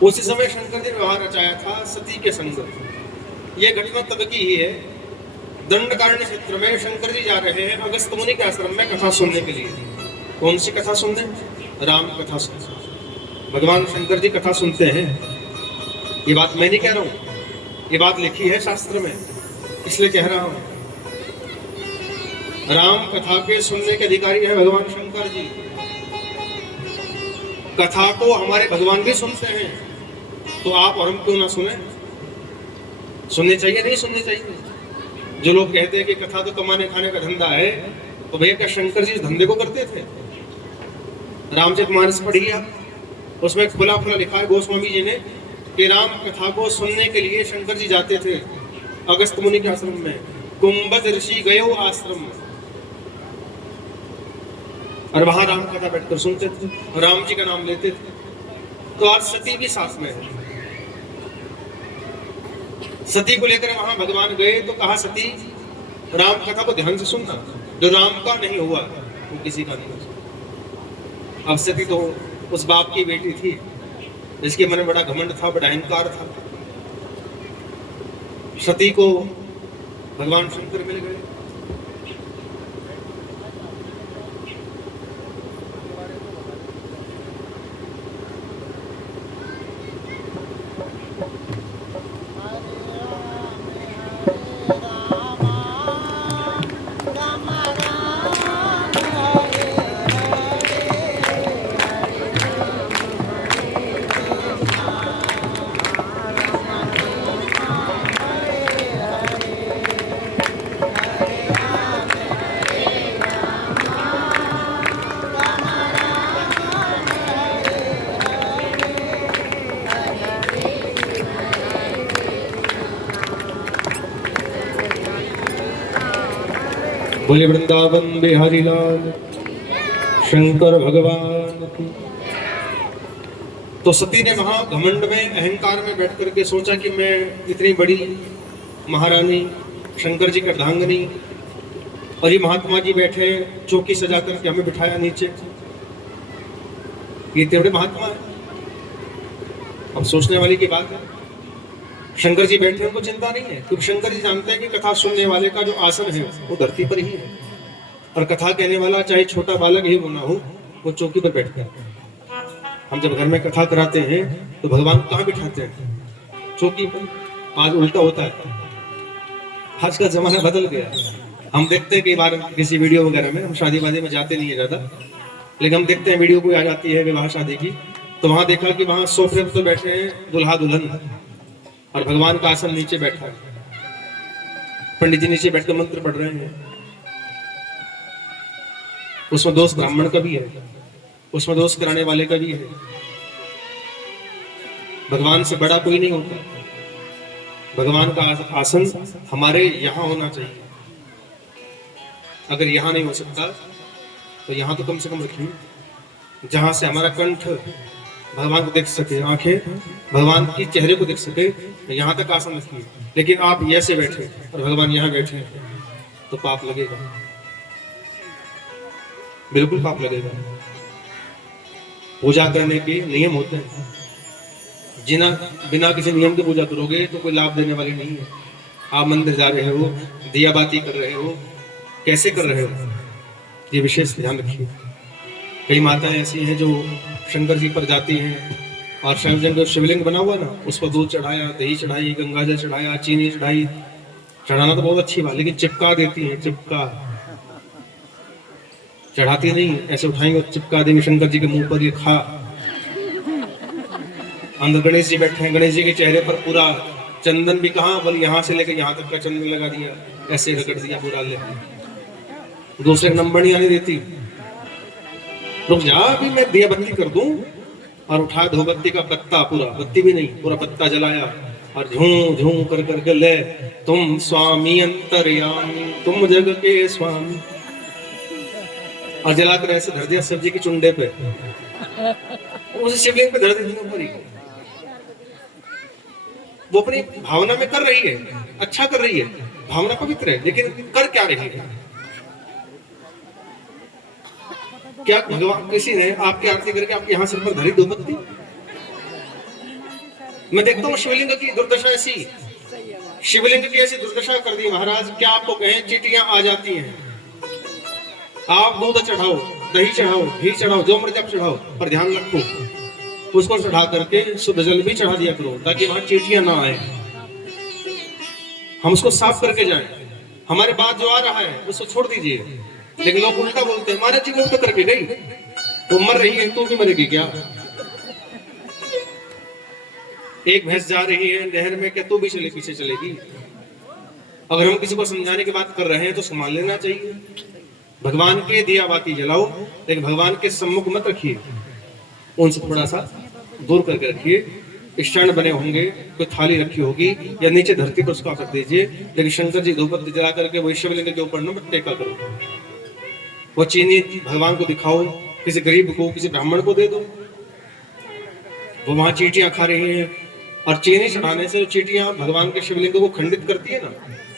उसी समय शंकर जी ने विवाह रचाया था सती के संग। यह घटना तब की ही है। दंडकारण्य क्षेत्र में शंकर जी जा रहे हैं अगस्त मुनि के आश्रम में कथा सुनने के लिए। कौन सी कथा सुनने? राम कथा सुनने। भगवान शंकर जी कथा सुनते हैं। ये बात मैं नहीं कह रहा हूं, ये बात लिखी है शास्त्र में, इसलिए कह रहा हूं। राम कथा के सुनने के अधिकारी है भगवान शंकर जी। कथा को हमारे भगवान भी सुनते हैं, तो आप और हम क्यों ना सुने? सुननी चाहिए, नहीं सुननी चाहिए? जो लोग कहते हैं कि कथा तो कमाने खाने का धंधा है, तो भैया क्या शंकर जी इस धंधे को करते थे? रामचरितमानस पढ़िए, उसमें खुला खुला लिखा है गोस्वामी जी ने कि राम कथा को सुनने के लिए शंकर जी जाते थे अगस्त मुनि के आश्रम में। कुंभज ऋषि गयो आश्रम, और वहां राम कथा बैठकर सुनते थे, राम जी का नाम लेते थे। तो आज सती भी साथ में है। सती को लेकर वहां भगवान गए तो कहा सती राम कथा को ध्यान से सुनना, जो राम का नहीं हुआ वो किसी का नहीं हुआ। अब सती तो उस बाप की बेटी थी जिसके मन में बड़ा घमंड था, बड़ा अहंकार था। सती को भगवान शंकर मिल गए। बोले वृंदावन बिहारी लाल शंकर भगवान की। तो सती ने वहां घमंड में अहंकार में बैठ करके सोचा कि मैं इतनी बड़ी महारानी शंकर जी की अर्धांगिनी और ये महात्मा जी बैठे चौकी सजा करके हमें बिठाया नीचे, ये इतने बड़े महात्मा है। अब सोचने वाली की बात है, शंकर जी बैठे उनको चिंता नहीं है, क्योंकि शंकर जी जानते हैं कि कथा सुनने वाले का जो आसन है वो धरती पर ही है, और कथा कहने वाला चाहे छोटा बालक ही होना हो वो चौकी पर बैठता है। हम जब घर में कथा कराते हैं तो भगवान को कहाँ बिठाते हैं? चौकी पर। आज उल्टा होता है, आज का जमाना बदल गया। हम देखते हैं कई बार किसी वीडियो वगैरह में, हम शादी वादी में जाते नहीं है ज्यादा, लेकिन हम देखते हैं वीडियो कोई आ जाती है विवाह शादी की, तो वहां देखा कि वहां सोफे पर तो बैठे हैं दुल्हा दुल्हन और भगवान का आसन नीचे बैठा है, पंडित जी नीचे बैठकर मंत्र पढ़ रहे हैं। उसमें दोस्त ब्राह्मण का भी है, उसमें दोस्त कराने वाले का भी है। भगवान से बड़ा कोई नहीं होता। भगवान का आसन हमारे यहाँ होना चाहिए। अगर यहाँ नहीं हो सकता तो यहाँ तो कम से कम रखिए, जहां से हमारा कंठ भगवान को देख सके, आंखें भगवान की चेहरे को देख सके, यहाँ तक आसन रखिए। लेकिन आप ऐसे बैठे और भगवान यहाँ बैठे तो पाप लगेगा, बिल्कुल पाप लगेगा। पूजा करने के नियम होते हैं, जिना बिना किसी नियम के पूजा करोगे तो कोई लाभ देने वाली नहीं है। आप मंदिर जा रहे हो, दिया बाती कर रहे हो, कैसे कर रहे हो, ये विशेष ध्यान रखिए। कई माताएं ऐसी हैं जो शंकर जी पर जाती हैं और शंकर जो शिवलिंग बना हुआ ना, उस पर दूध चढ़ाया, दही चढ़ाई, गंगाजल चढ़ाया, चीनी चढ़ाई। चढ़ाना तो बहुत अच्छी बात, लेकिन चिपका देती हैं, चिपका चढ़ाती नहीं, ऐसे उठाएंगे चिपका देंगे शंकर जी के मुंह पर, ये खा। अंदर गणेश जी बैठे हैं, गणेश जी के चेहरे पर पूरा चंदन भी कहाँ, बोल यहाँ से लेकर यहाँ तक का चंदन लगा दिया, ऐसे रगड़ दिया पूरा, ले दूसरे नंबर नहीं आने देती। रुक जा, अभी मैं दिया बत्ती कर दूं, और उठा धूपबत्ती का पत्ता, पूरा बत्ती भी नहीं, पूरा पत्ता जलाया और झूं झूं कर करके ले, तुम स्वामी अंतर्यामी, तुम जग के स्वामी, और जलाकर ऐसे धर दिया शिव जी की चुंडे पे, उस शिवलिंग पे धर दी ऊपर ही। वो अपनी भावना में कर रही है, अच्छा कर रही है, भावना पवित्र है, लेकिन कर क्या रही है? क्या भगवान किसी ने आपकी आरती करके आपके यहाँ सिर पर धरी धूपबत्ती? मैं देखता हूँ शिवलिंग की दुर्दशा ऐसी, शिवलिंग की ऐसी दुर्दशा कर दी महाराज, क्या आपको कहें, चींटियां आ जाती हैं। आप दूध चढ़ाओ, दही चढ़ाओ, घी चढ़ाओ, जो मर्जी आप चढ़ाओ, पर ध्यान रखो उसको चढ़ा करके शुद्ध जल भी चढ़ा दिया करो, ताकि वहां चींटियां ना आए, हम उसको साफ करके जाएं। हमारे बाद जो आ रहा है उसको छोड़ दीजिए, लेकिन लोग उल्टा बोलते हैं, महाराज जी वो तो करके गई, वो मर रही है, तू भी मरेगी क्या? एक भैंस जा रही है नहर में, क्या तू भी चले पीछे चलेगी? अगर हम किसी को समझाने की बात कर रहे हैं तो संभाल लेना चाहिए। भगवान के दिया बाती जलाओ, लेकिन भगवान के सम्मुख मत रखिए, उनसे थोड़ा सा दूर करके रखिए। स्टैंड बने होंगे, कोई थाली रखी होगी या नीचे धरती पर उसको आप रख दीजिए, लेकिन शंकर जी धूपबत्ती जला करके वही शिवलिंग के ऊपर न टेका करो। वो चीनी भगवान को दिखाओ, किसी गरीब को, किसी ब्राह्मण को दे दो। वो वहां चींटियां खा रही हैं, और चीनी चढ़ाने से चींटियां भगवान के शिवलिंग को खंडित करती है ना,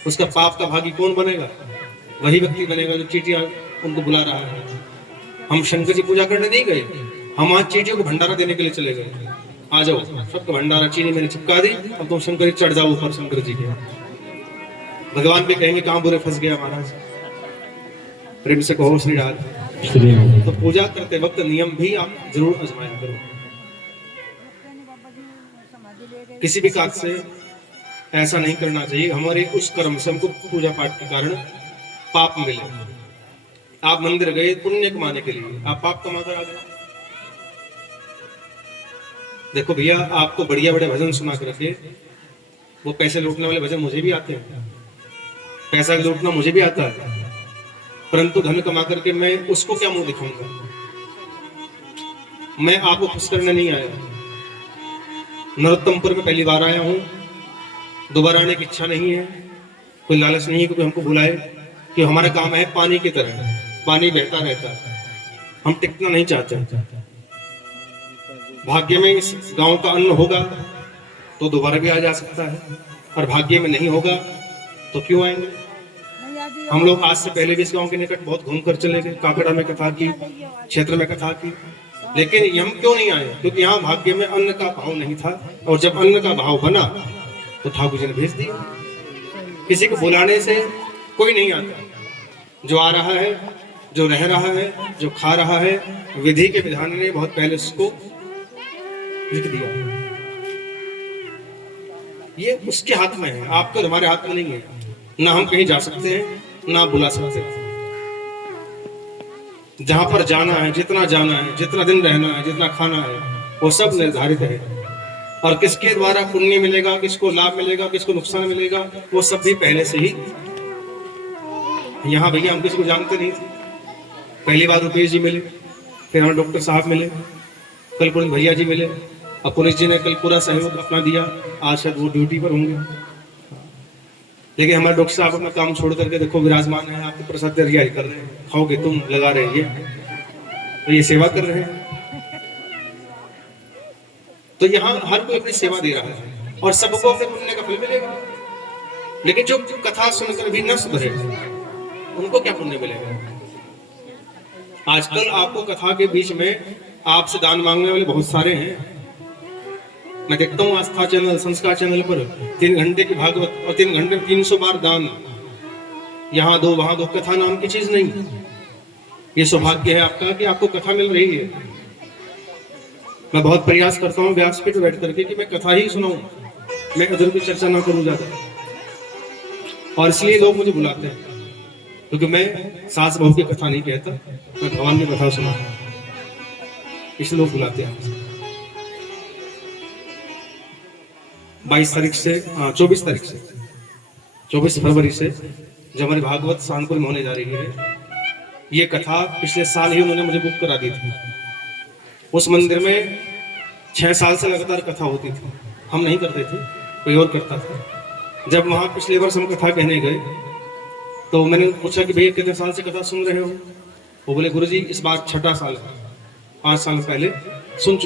उसका पाप का भागी कौन बनेगा? वही व्यक्ति बनेगा जो चींटियां उनको बुला रहा है। हम शंकर जी पूजा करने नहीं गए, हम आज चींटियों को भंडारा देने के लिए चले गए। आ जाओ, सबका भंडारा चीनी मैंने चिपका दी, अब तुम शंकर जी चढ़ जाओ ऊपर शंकर जी के। भगवान भी कहेंगे कहाँ बुरे फंस गया महाराज, प्रेम से कहो श्री राज। तो पूजा करते वक्त नियम भी आप जरूर आजमाया करो। किसी भी कार्य से ऐसा नहीं करना चाहिए हमारे उस कर्म से हमको पूजा पाठ के कारण पाप मिले। आप मंदिर गए पुण्य कमाने के लिए, आप पाप कमा कर आ गए। देखो भैया, आपको बढ़िया बढ़िया भजन सुना कर रखे, वो पैसे लूटने वाले भजन मुझे भी आते हैं, पैसा लूटना मुझे भी आता है, परंतु धन कमा करके मैं उसको क्या मुंह दिखाऊंगा। मैं आपको खुश करने नहीं आया। नरोत्तमपुर में पहली बार आया हूं, दोबारा आने की इच्छा नहीं है, कोई लालच नहीं है कि कोई हमको बुलाए, कि हमारा काम है पानी की तरह, पानी बहता रहता है, हम टिकना नहीं चाहते। भाग्य में इस गांव का अन्न होगा तो दोबारा भी आ जा सकता है, और भाग्य में नहीं होगा तो क्यों आएंगे। हम लोग आज से पहले भी इस गांव के निकट बहुत घूमकर चले गए, काकड़ा में कथा की, क्षेत्र में कथा की, लेकिन हम क्यों नहीं आए? क्योंकि यहाँ भाग्य में अन्न का भाव नहीं था, और जब अन्न का भाव बना तो ठाकुर जी ने भेज दिया। किसी को बुलाने से कोई नहीं आता, जो आ रहा है, जो रह रहा है, जो खा रहा है, विधि के विधान ने बहुत पहले उसको लिख दिया। ये उसके हाथ में है, आपको हमारे हाथ में नहीं है। ना हम कहीं जा सकते हैं, ना बुला सकते हैं। जहां पर जाना है, जितना जाना है, जितना दिन रहना है, जितना खाना है, वो सब निर्धारित है। और किसके द्वारा पुण्य मिलेगा, किसको लाभ मिलेगा, किसको नुकसान मिलेगा, वो सब भी पहले से ही। यहाँ भैया हम किसी को जानते नहीं थे, पहली बार रुपेश जी मिले, फिर हमें डॉक्टर साहब मिले, कल पुलिस भैया जी मिले, और पुलिस जी ने कल पूरा सहयोग अपना दिया। आज शायद वो ड्यूटी पर होंगे, लेकिन हमारे डॉक्टर साहब अपना काम छोड़ करके देखो विराजमान है, आपके प्रसाद तैयारी कर रहे हैं, खाओगे तुम, लगा रहे हैं, तो ये सेवा कर रहे हैं। तो यहाँ हर कोई अपनी सेवा दे रहा है, और सबको अपने पुण्य का फल मिलेगा। लेकिन जो कथा सुनकर भी न सुधरे, उनको क्या पुण्य मिलेगा? आजकल आपको कथा के बीच में आपसे दान मांगने वाले बहुत सारे हैं। मैं देखता हूँ आस्था चैनल, संस्कार चैनल पर 3 घंटे की भागवत और 3 घंटे में 300 बार दान, यहाँ दो वहां दो। कथा नाम की चीज नहीं। ये सौभाग्य है आपका कि आपको कथा मिल रही है। मैं बहुत प्रयास करता हूँ व्यासपीठ बैठ करके कि मैं कथा ही सुनाऊं, मैं उधर की चर्चा ना करूं ज्यादा, और इसलिए लोग मुझे बुलाते हैं, क्योंकि मैं सास बहू की कथा नहीं कहता, मैं भगवान की कथा सुनाता हूं, इसलिए लोग बुलाते हैं। 22 तारीख से 24 तारीख से 24 फरवरी से जब हमारी भागवत सानपुर में होने जा रही है, ये कथा पिछले साल ही उन्होंने मुझे बुक करा दी थी। उस मंदिर में 6 साल से लगातार कथा होती थी, हम नहीं करते थे, कोई और करता था। जब वहां पिछले वर्ष हम कथा कहने गए तो मैंने पूछा कि भैया कितने साल से कथा सुन रहे हो? वो बोले गुरुजी इस बार 6ठा साल है, 5 साल पहले सुन चुके।